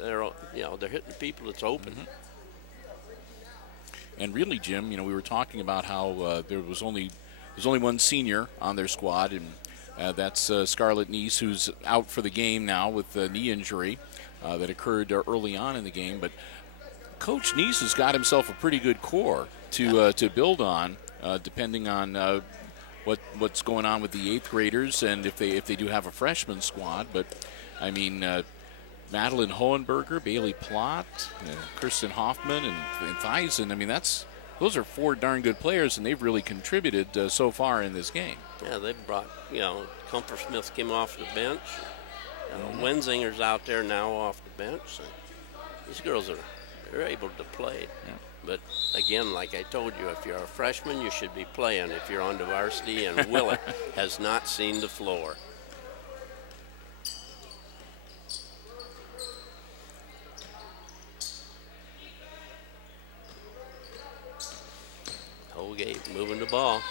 They're, you know, they're hitting people that's open. And really, Jim, you know, we were talking about how there's only one senior on their squad, and that's Scarlett Neese, who's out for the game now with a knee injury that occurred early on in the game. But Coach Neese has got himself a pretty good core to build on, depending on what's going on with the 8th graders, and if they do have a freshman squad. But I mean, Madeline Hohenberger, Bailey Plott, Kirsten Hoffman, and Theisen. I mean, those are 4 darn good players, and they've really contributed so far in this game. Yeah, they brought, you know, Comfort Smith came off the bench. Wenzinger's out there now off the bench. So these girls they're able to play. Yeah. But again, like I told you, if you're a freshman, you should be playing. If you're on the varsity, and Willett has not seen the floor. Holgate moving the ball.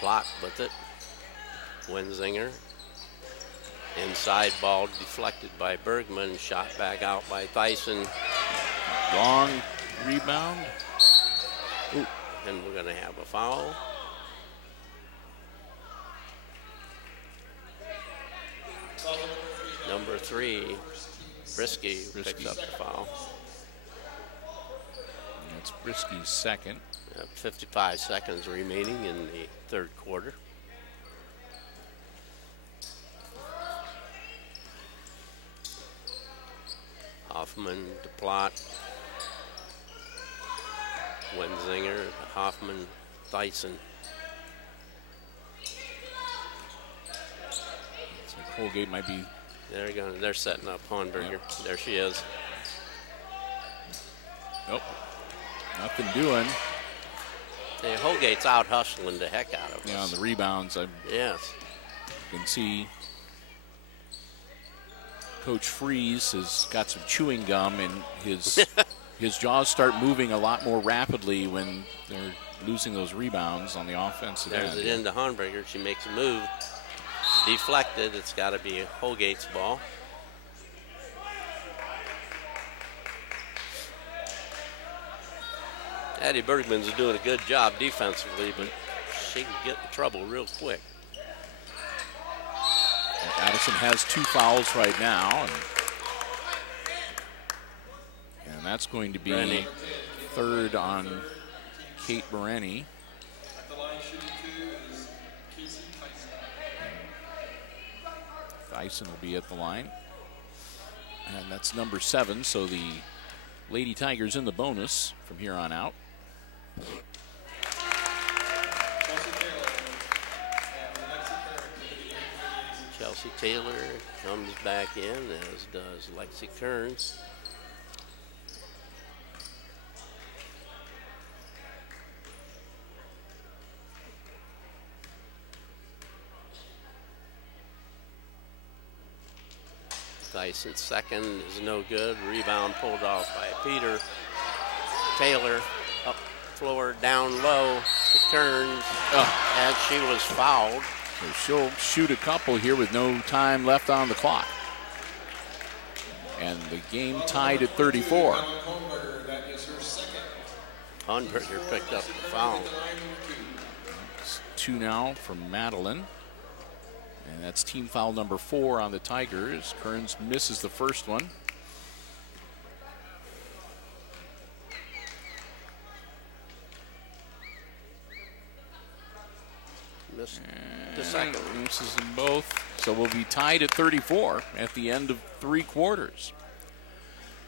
Plot with it. Wenzinger. Inside ball deflected by Bergman. Shot back out by Tyson. Long rebound. Ooh. And we're going to have a foul. Number 3, Brisky picks up the foul. That's Brisky's second. 55 seconds remaining in the third quarter. Hoffman to Plott. Wenzinger, Hoffman, Tyson. So Holgate might be. They're setting up Hornberger. Yep. There she is. Nope. Nothing doing. Hey, Holgate's out hustling the heck out of us. Yeah, on the rebounds, yes. You can see Coach Freeze has got some chewing gum, and his jaws start moving a lot more rapidly when they're losing those rebounds on the offensive end. There's it into Hornberger. She makes a move. Deflected. It's got to be Holgate's ball. Addie Bergman's doing a good job defensively, but she can get in trouble real quick. Addison has 2 fouls right now, and that's going to be Bereni. Third on Kate Bereni. At the line shooting 2 is Casey Tyson. Dyson will be at the line. And that's number 7, so the Lady Tigers in the bonus from here on out. Chelsea Taylor comes back in, as does Lexi Kearns. Tyson's second is no good. Rebound pulled off by Peter. Taylor up floor, down low to Kearns, and she was fouled. So she'll shoot a couple here with no time left on the clock. And the game tied at 34. Hunberger picked up the foul. It's 2 now from Madeline. And that's team foul number 4 on the Tigers. Kearns misses the first one. Missed the second. Misses them both. So we'll be tied at 34 at the end of 3 quarters.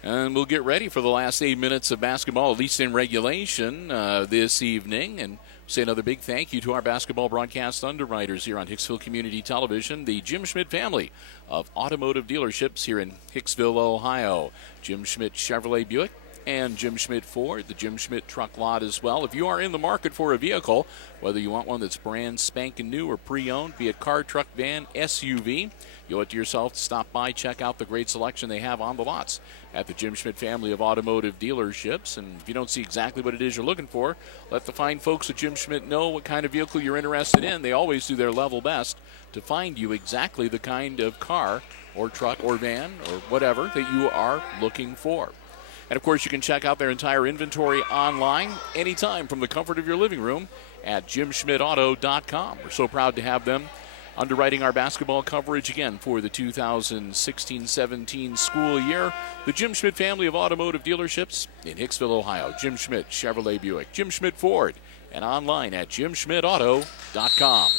And we'll get ready for the last 8 minutes of basketball, at least in regulation this evening. And say another big thank you to our basketball broadcast underwriters here on Hicksville Community Television, the Jim Schmidt family of automotive dealerships here in Hicksville, Ohio. Jim Schmidt Chevrolet Buick and Jim Schmidt Ford, the Jim Schmidt truck lot as well. If you are in the market for a vehicle, whether you want one that's brand spanking new or pre-owned, be it car, truck, van, SUV, you owe it to yourself to stop by, check out the great selection they have on the lots at the Jim Schmidt family of automotive dealerships. And if you don't see exactly what it is you're looking for, let the fine folks at Jim Schmidt know what kind of vehicle you're interested in. They always do their level best to find you exactly the kind of car or truck or van or whatever that you are looking for. And, of course, you can check out their entire inventory online anytime from the comfort of your living room at jimschmidtauto.com. We're so proud to have them underwriting our basketball coverage again for the 2016-17 school year. The Jim Schmidt family of automotive dealerships in Hicksville, Ohio. Jim Schmidt Chevrolet Buick, Jim Schmidt Ford, and online at jimschmidtauto.com.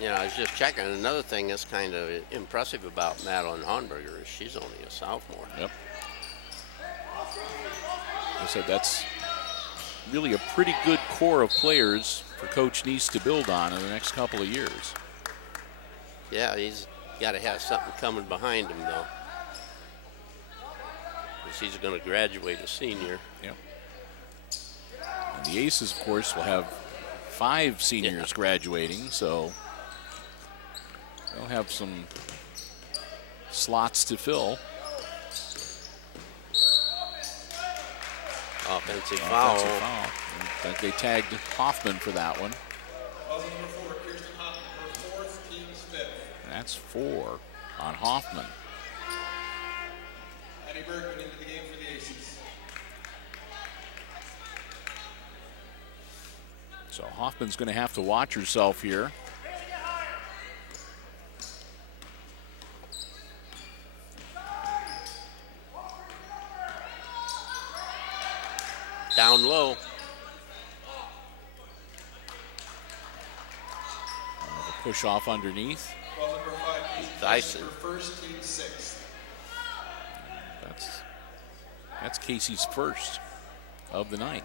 You know, I was just checking. Another thing that's kind of impressive about Madeline Hunberger is she's only a sophomore. Yep. I said that's really a pretty good core of players for Coach Neese to build on in the next couple of years. Yeah, he's got to have something coming behind him, though. Because he's going to graduate a senior. Yep. And the Aces, of course, will have 5 seniors graduating, so they'll have some slots to fill. Offensive foul. I think they tagged Hoffman for that one. That's 4 on Hoffman. Eddie Bergman into the game for the Aces. So Hoffman's going to have to watch herself here. Down low. Push off underneath. Dyson. First, team 6th. That's Casey's first of the night.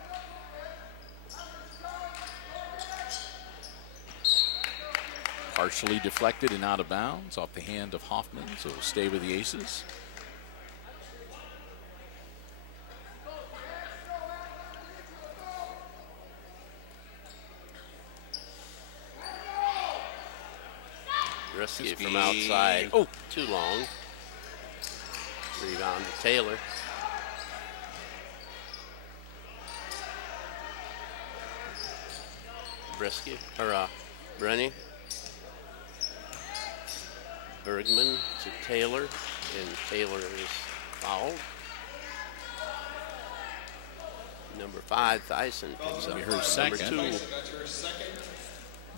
Partially deflected and out of bounds off the hand of Hoffman, so it'll stay with the Aces. Risky from outside. Oh, too long. Rebound to Taylor. Brisky, or Brenny. Bergman to Taylor, and Taylor is fouled. Number 5, Tyson picks up her second. number 2.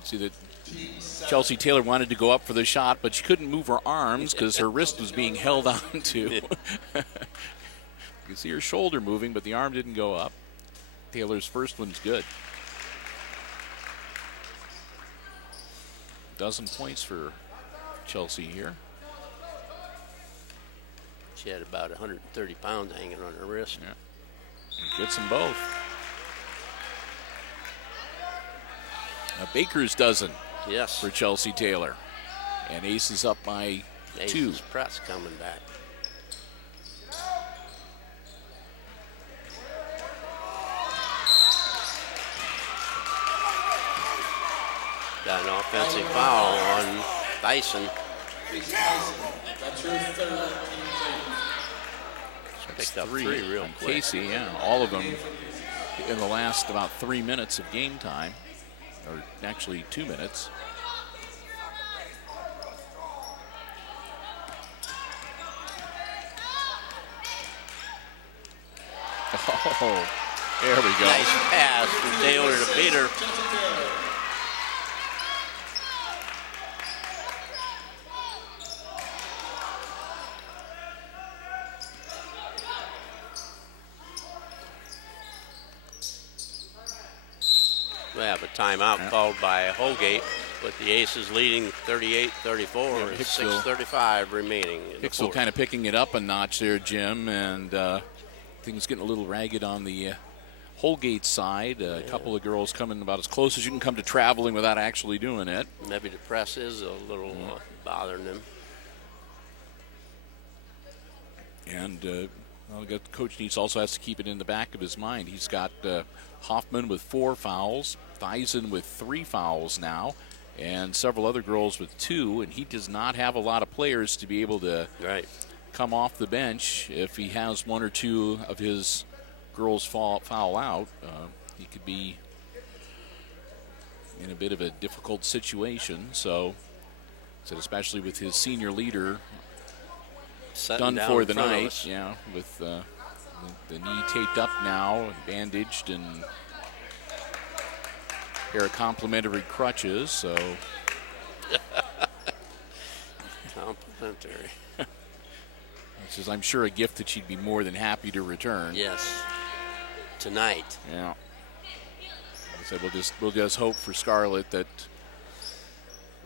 See that Chelsea Taylor wanted to go up for the shot, but she couldn't move her arms because her wrist was being held on to. You can see her shoulder moving, but the arm didn't go up. Taylor's first one's good. 12 points for Chelsea here. She had about 130 pounds hanging on her wrist. Yeah. Gets them both. A Baker's dozen. Yes. For Chelsea Taylor. And Ace is up by 2. Aces press coming back. Got an offensive foul on Dyson. That's your third. Picked up 3 real quick. Casey, yeah, all of them in the last about 3 minutes of game time, or actually 2 minutes. Oh, there we go. Nice pass from Taylor to Peter. We have a timeout called by Holgate, with the Aces leading 38-34 and 6:35 remaining. Hicksville kind of picking it up a notch there, Jim, and things getting a little ragged on the Holgate side. A couple of girls coming about as close as you can come to traveling without actually doing it. Maybe the press is a little bothering them. And Coach Neitz also has to keep it in the back of his mind. He's got Hoffman with 4 fouls, Theisen with 3 fouls now, and several other girls with 2, and he does not have a lot of players to be able to come off the bench. If he has 1 or 2 of his girls foul out, he could be in a bit of a difficult situation. So especially with his senior leader done for the night, with the knee taped up now, and bandaged, and a pair of complimentary crutches. So complimentary. This is, I'm sure, a gift that she'd be more than happy to return. Yes, tonight. Yeah. I said we'll just hope for Scarlett that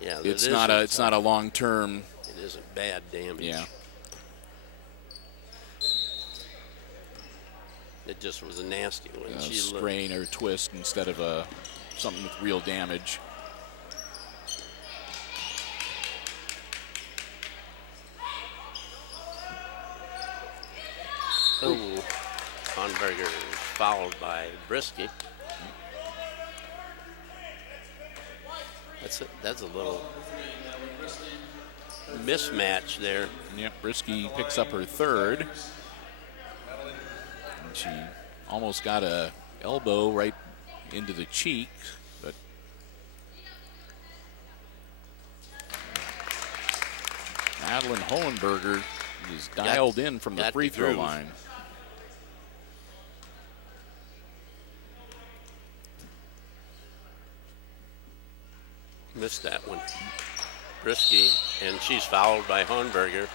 it's not a long-term. It isn't bad damage. Yeah. It just was a nasty one. Strain or twist instead of something with real damage. Oh, Honberger is fouled by Brisky. That's a little mismatch there. Yep, Brisky picks up her 3rd. And she almost got a elbow right into the cheek, but Madeline Hohenberger is dialed in from the free throw line. Missed that one. Brisky, and she's fouled by Hohenberger.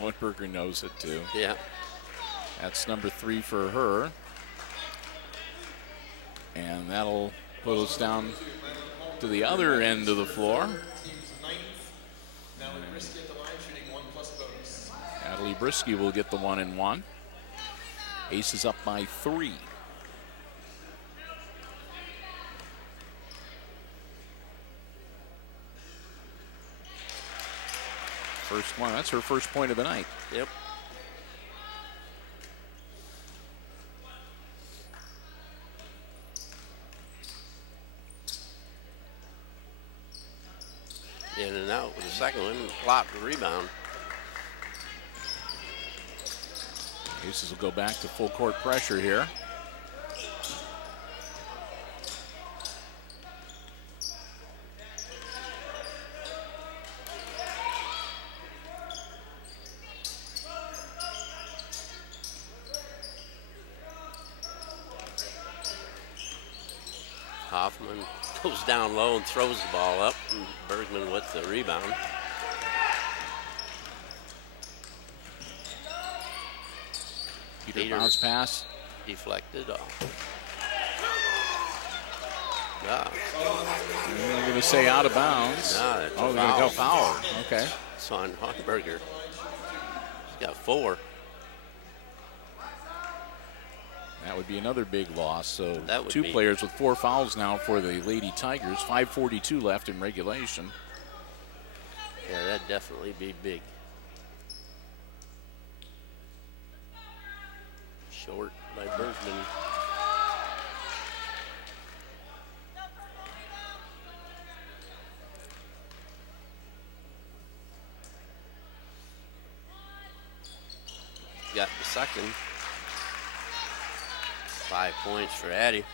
Hohenberger knows it too. Yeah. That's number 3 for her. And that'll put us down to the other end of the floor. Natalie Brisky will get the 1 and 1. Aces up by 3. First one, that's her first point of the night. Yep. In and out with the second one, blocked the rebound. Aces will go back to full court pressure here. Hoffman goes down low and throws the ball up, and Bergman with the rebound. Peter bounce pass. Deflected off. They're going to say out of bounds. No, that's they're going to go foul. Okay. It's on Hochberger. He's got 4. That would be another big loss. So that would 2 be. Players with 4 fouls now for the Lady Tigers. 5:42 left in regulation. Yeah, that'd definitely be big. Short by Bergman. Got the second. 5 points for Addie.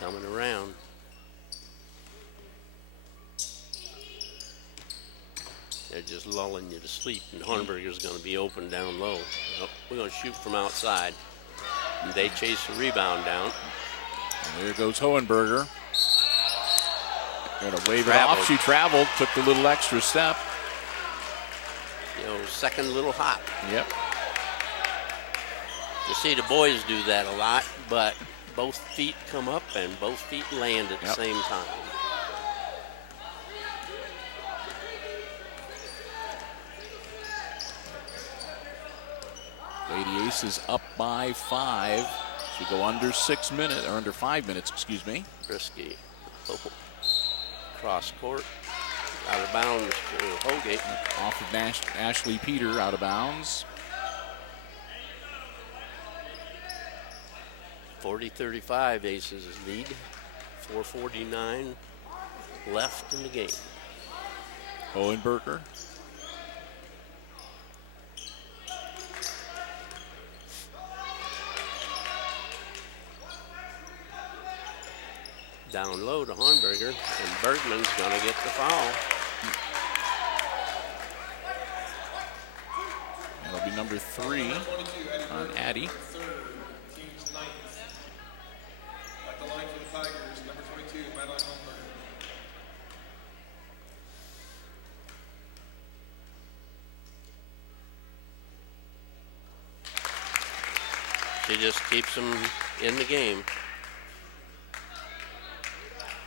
Coming around. They're just lulling you to sleep, and Hornberger's going to be open down low. Oh, we're going to shoot from outside. And they chase the rebound down. And there goes Hohenberger. Going to wave it off. She traveled, took the little extra step. You know, second little hop. Yep. You see the boys do that a lot, but both feet come up and both feet land at the same time. Lady Aces up by 5. Should go under 6 minutes, or under 5 minutes, excuse me. Brisky. Oh. Cross court. Out of bounds to Holgate. Off of Ashley Peter, out of bounds. 40-35, Aces lead. 4:49 left in the game. Hohenberger. Down low to Hornberger, and Bergman's going to get the foul. That'll be number 3 on Addie. Team's ninth. At the line for the Tigers, number 22, Madeline Holmberger. She just keeps them in the game.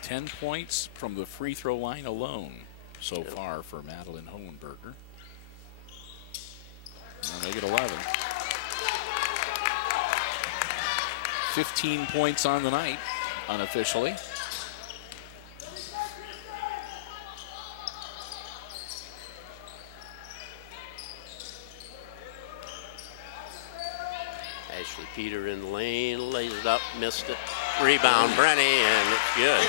10 points from the free throw line alone so far for Madeline Hohenberger. Now they get 11. 15 points on the night, unofficially. Ashley Peter in the lane, lays it up, missed it. Rebound, Brenny, and it's good.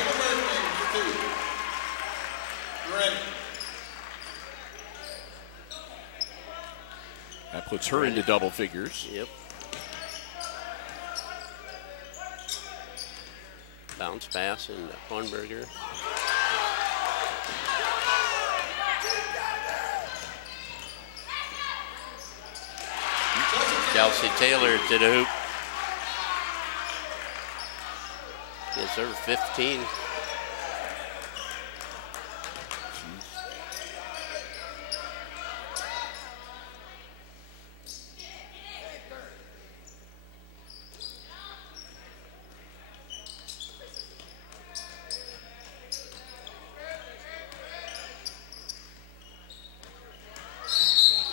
That puts her into double figures. Yep. Bounce pass into Hornberger. Chelsea Taylor to the hoop. Gives her 15.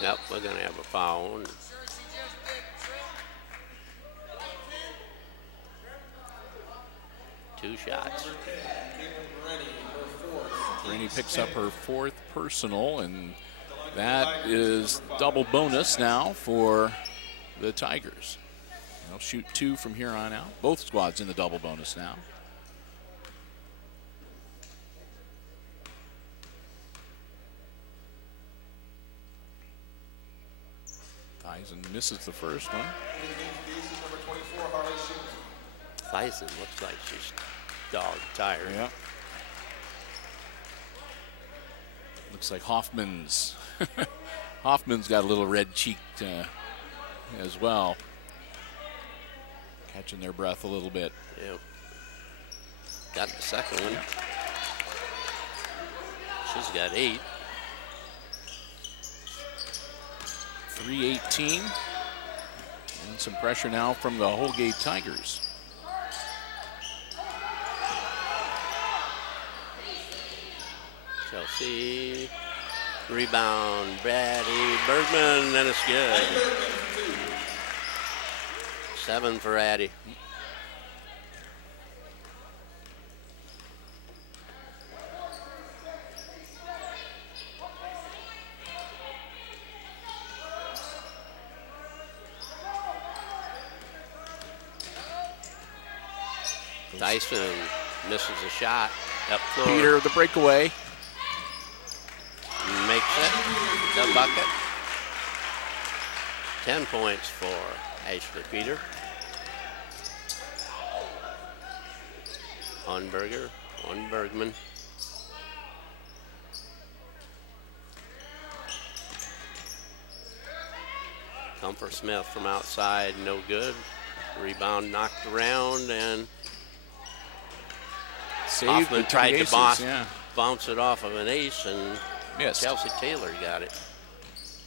Yep, we're going to have a foul. 2 shots. Rennie picks up her 4th personal, and that is double bonus now for the Tigers. They'll shoot 2 from here on out. Both squads in the double bonus now. Theisen misses the first one. Theisen looks like she's dog tired. Yeah. Looks like Hoffman's got a little red cheeked as well. Catching their breath a little bit. Yep. Got the second one. She's got 8. 3:18. And some pressure now from the Holgate Tigers. Chelsea. Rebound, Addie Bergman, and it's good. 7 for Addie. Dyson misses a shot up floor. Peter, the breakaway. Makes it the bucket. 10 points for Ashley Peter. Hornberger on Bergman. Comfort Smith from outside, no good. Rebound knocked around, and Hoffman tried to bounce it off of an ace, and missed. Chelsea Taylor got it.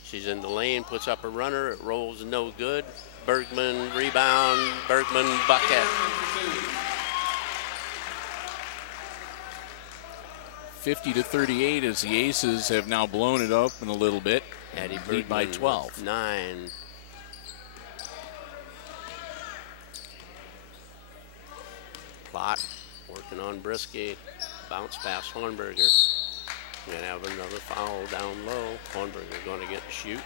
She's in the lane, puts up a runner, it rolls no good. Bergman rebound, Bergman bucket. 50-38 as the Aces have now blown it up in a little bit. Addie lead by 12. 9. Plot working on Brisky. Bounce past Hornberger. Going to have another foul down low. Hornberger going to get to shoot.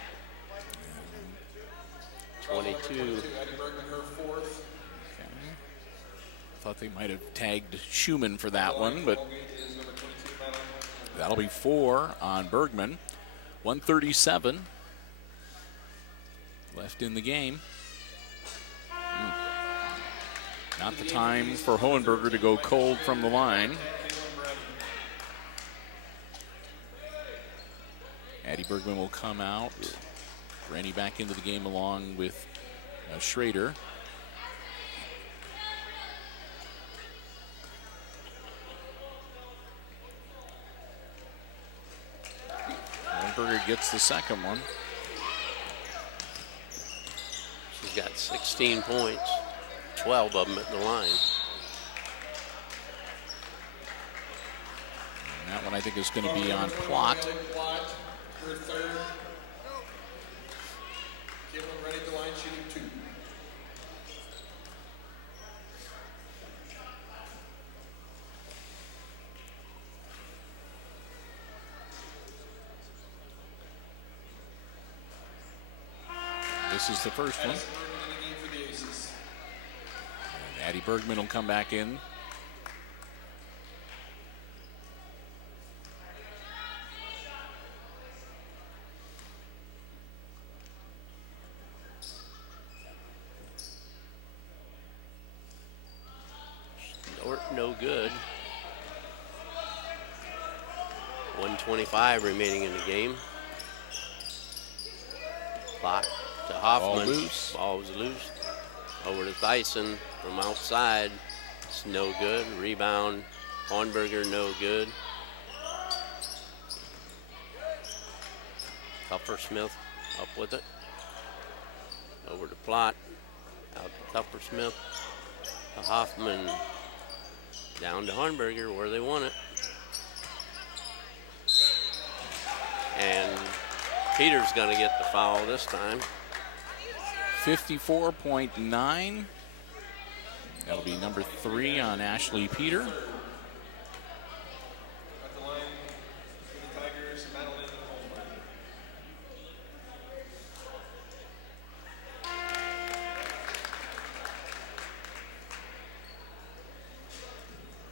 22. Addie Bergman, her fourth. Okay. Thought they might have tagged Schumann for that one, but that'll be 4 on Bergman. 1:37 left in the game. Not the time for Hohenberger to go cold from the line. Addie Bergman will come out. Rennie back into the game along with Schrader. Hohenberger gets the second one. She's got 16 points, 12 of them at the line. And that one I think is going to be on Plot. Her third. Caitlin ready at the line, shooting 2. This is the first one. And Addie Bergman will come back in. No good. 1:25 remaining in the game. Clock to Hoffman. Ball was loose. Over to Tyson from outside. It's no good. Rebound. Hornberger, no good. Tupper Smith up with it. Over to Plot. Out to Tupper Smith. To Hoffman. Down to Hornberger where they want it. And Peter's going to get the foul this time. 54.9. That'll be number 3 on Ashley Peter. At the line for the Tigers, Madeline Holmberg.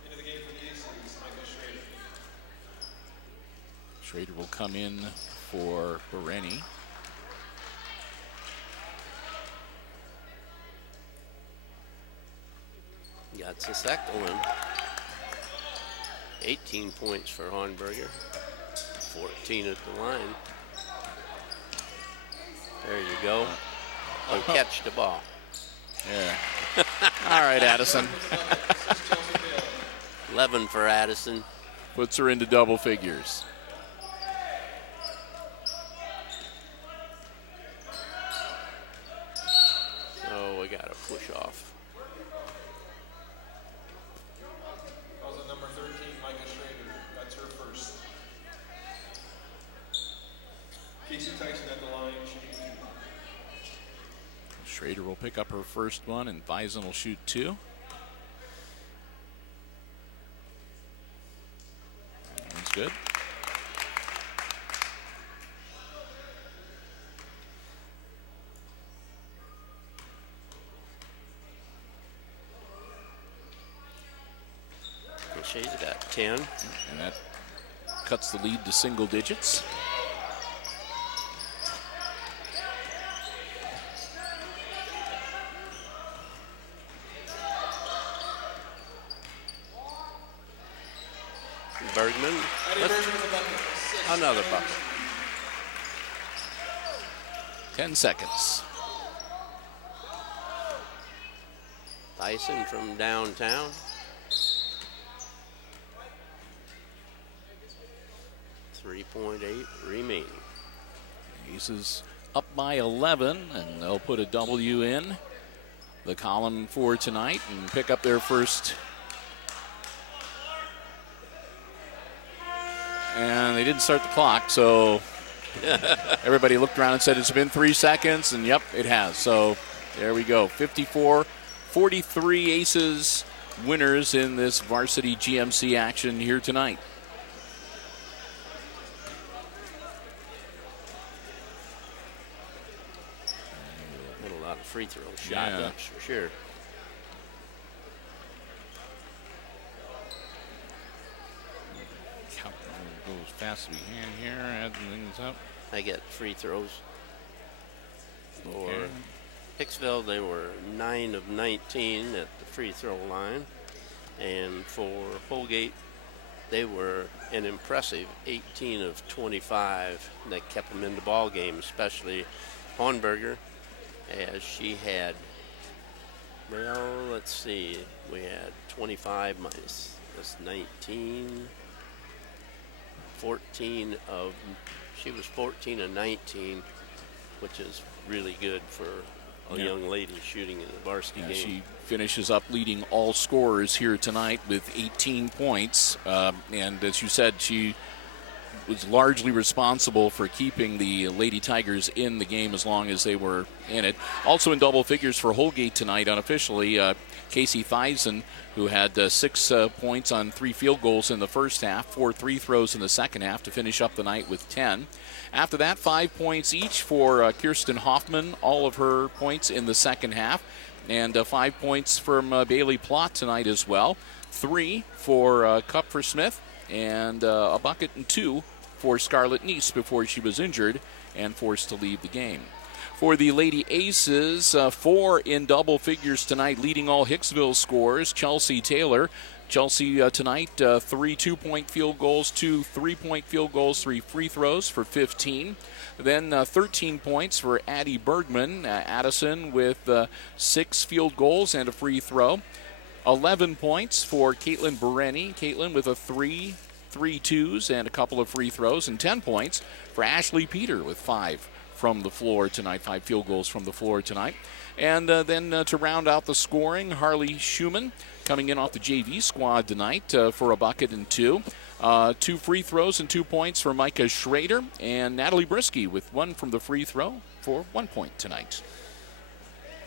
Into the game for the Aces, Michael Schrader. Schrader will come in for Bereni. Got the second one. 18 points for Hornberger. 14 at the line. There you go. Oh, catch the ball. Yeah. All right, Addison. 11 for Addison. Puts her into double figures. Oh, we got to push off. That was number 13, Micah Schrader. That's her first. Casey Tyson at the line, shooting 2. Schrader will pick up her first one, and Bison will shoot 2. That one's good. She's got 10. And that cuts the lead to single digits. Bergman. Another bucket. 10 seconds. Tyson from downtown. .8 remaining. Aces up by 11, and they'll put a W in the column for tonight and pick up their first. And they didn't start the clock, so everybody looked around and said it's been 3 seconds, and yep, it has. So there we go. 54-43 Aces winners in this varsity GMC action here tonight. A lot of free throw shot ups for sure. Go as fast as we can here, add things up. I get free throws. For Hicksville, they were 9 of 19 at the free throw line. And for Holgate, they were an impressive 18 of 25. That kept them in the ball game, especially Hornberger, as she had, well, let's see, we had 25 minus that's 19. 14 of, she was 14 of 19, which is really good for a young lady shooting in the varsity game. She finishes up leading all scorers here tonight with 18 points. And as you said, she was largely responsible for keeping the Lady Tigers in the game as long as they were in it. Also in double figures for Holgate tonight, unofficially, Casey Theisen, who had 6 points on 3 field goals in the first half, 4 free throws in the second half to finish up the night with 10. After that, 5 points each for Kirsten Hoffman, all of her points in the second half, and 5 points from Bailey Plott tonight as well. 3 for Kupfer Smith, and a bucket and 2 for Scarlett Neese before she was injured and forced to leave the game. For the Lady Aces, 4 in double figures tonight, leading all Hicksville scores. Chelsea Taylor. Chelsea tonight, 3 2-point field goals, 2 3-point field goals, 3 free throws for 15. Then 13 points for Addie Bergman. Addison with 6 field goals and a free throw. 11 points for Caitlin Bereni. Caitlin with a 3 3-2s and a couple of free throws. And 10 points for Ashley Peter with 5 from the floor tonight, 5 field goals from the floor tonight. And then to round out the scoring, Harley Schumann coming in off the JV squad tonight for a bucket and 2. 2 free throws and 2 points for Micah Schrader, and Natalie Brisky with 1 from the free throw for 1 point tonight.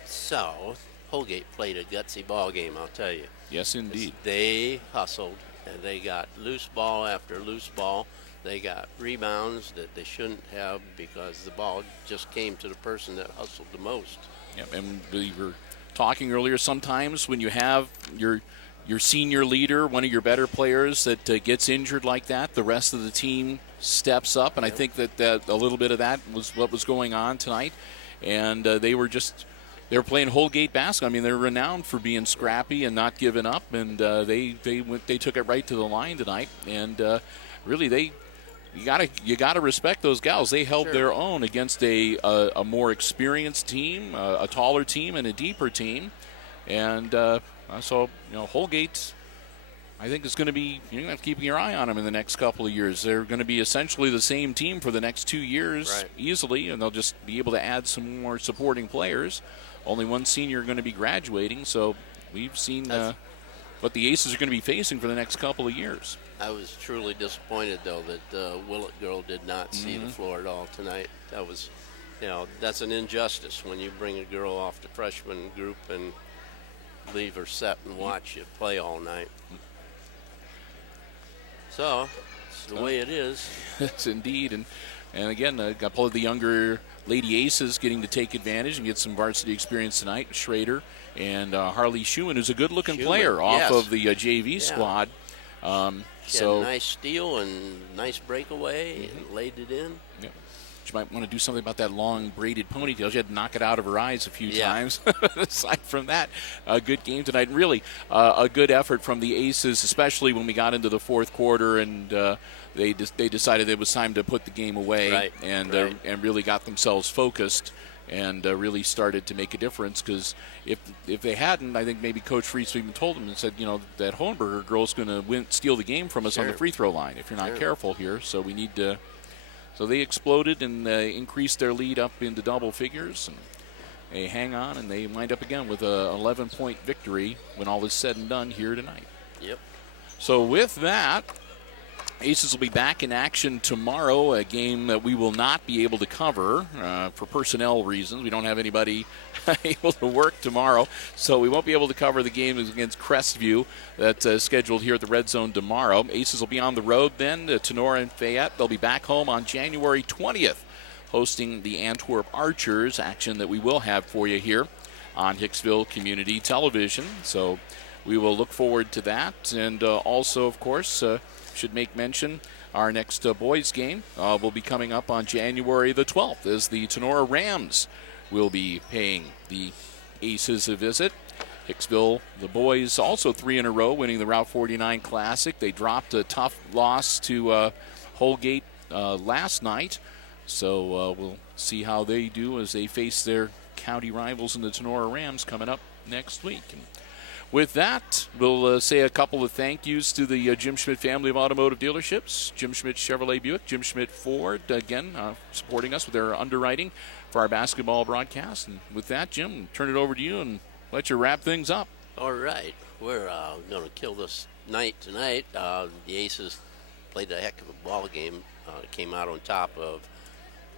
So, Holgate played a gutsy ball game, I'll tell you. Yes, indeed. They hustled, and they got loose ball after loose ball. They got rebounds that they shouldn't have because the ball just came to the person that hustled the most. Yep, and we were talking earlier, sometimes when you have your senior leader, one of your better players that gets injured like that, the rest of the team steps up, and I think that a little bit of that was what was going on tonight. And they were playing Holgate basketball. I mean, they're renowned for being scrappy and not giving up, and they took it right to the line tonight. And really, you gotta respect those gals. They held their own against a more experienced team, a taller team, and a deeper team. And so Holgate, I think, is going to be, you're going to have to keep your eye on them in the next couple of years. They're going to be essentially the same team for the next 2 years easily, and they'll just be able to add some more supporting players. Only one senior going to be graduating, so we've seen what the Aces are going to be facing for the next couple of years. I was truly disappointed, though, that the Willett girl did not see the floor at all tonight. That was, that's an injustice when you bring a girl off the freshman group and leave her set and watch you play all night. So, it's the way it is. It's indeed. And again, got a couple of the younger Lady Aces getting to take advantage and get some varsity experience tonight. Schrader and Harley Schumann, who's a good-looking player off of the JV squad. She had a nice steal and nice breakaway and laid it in. Yeah. She might want to do something about that long braided ponytail. She had to knock it out of her eyes a few times. Aside from that, a good game tonight. And really, a good effort from the Aces, especially when we got into the fourth quarter and they decided it was time to put the game away and really got themselves focused and really started to make a difference. Because if they hadn't, I think maybe Coach Freese even told them and said, that Hohenberger girl's going to steal the game from us on the free throw line if you're not careful here. So we need to. So they exploded and increased their lead up into double figures. And they hang on, and they wind up again with a 11-point victory when all is said and done here tonight. Yep. So with that, Aces will be back in action tomorrow, a game that we will not be able to cover for personnel reasons. We don't have anybody able to work tomorrow, so we won't be able to cover the game against Crestview that's scheduled here at the Red Zone tomorrow. Aces will be on the road then to Tenora and Fayette. They'll be back home on January 20th, hosting the Antwerp Archers, action that we will have for you here on Hicksville Community Television. So we will look forward to that, and also, of course, should make mention our next boys game will be coming up on January the 12th as the Tenora Rams will be paying the Aces a visit. Hicksville, the boys, also 3 in a row, winning the Route 49 Classic. They dropped a tough loss to Holgate last night, so we'll see how they do as they face their county rivals in the Tenora Rams coming up next week. And with that, we'll say a couple of thank yous to the Jim Schmidt family of automotive dealerships. Jim Schmidt Chevrolet Buick, Jim Schmidt Ford, again, supporting us with their underwriting for our basketball broadcast. And with that, Jim, turn it over to you and let you wrap things up. All right. We're going to kill this night tonight. The Aces played a heck of a ball game. Came out on top of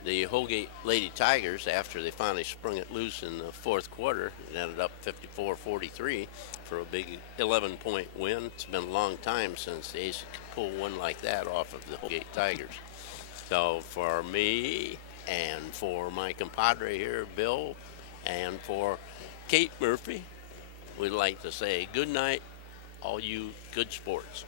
the Holgate Lady Tigers after they finally sprung it loose in the fourth quarter. It ended up 54-43 for a big 11-point win. It's been a long time since the Aces could pull one like that off of the Holgate Tigers. So for me and for my compadre here, Bill, and for Kate Murphy, we'd like to say good night, all you good sports.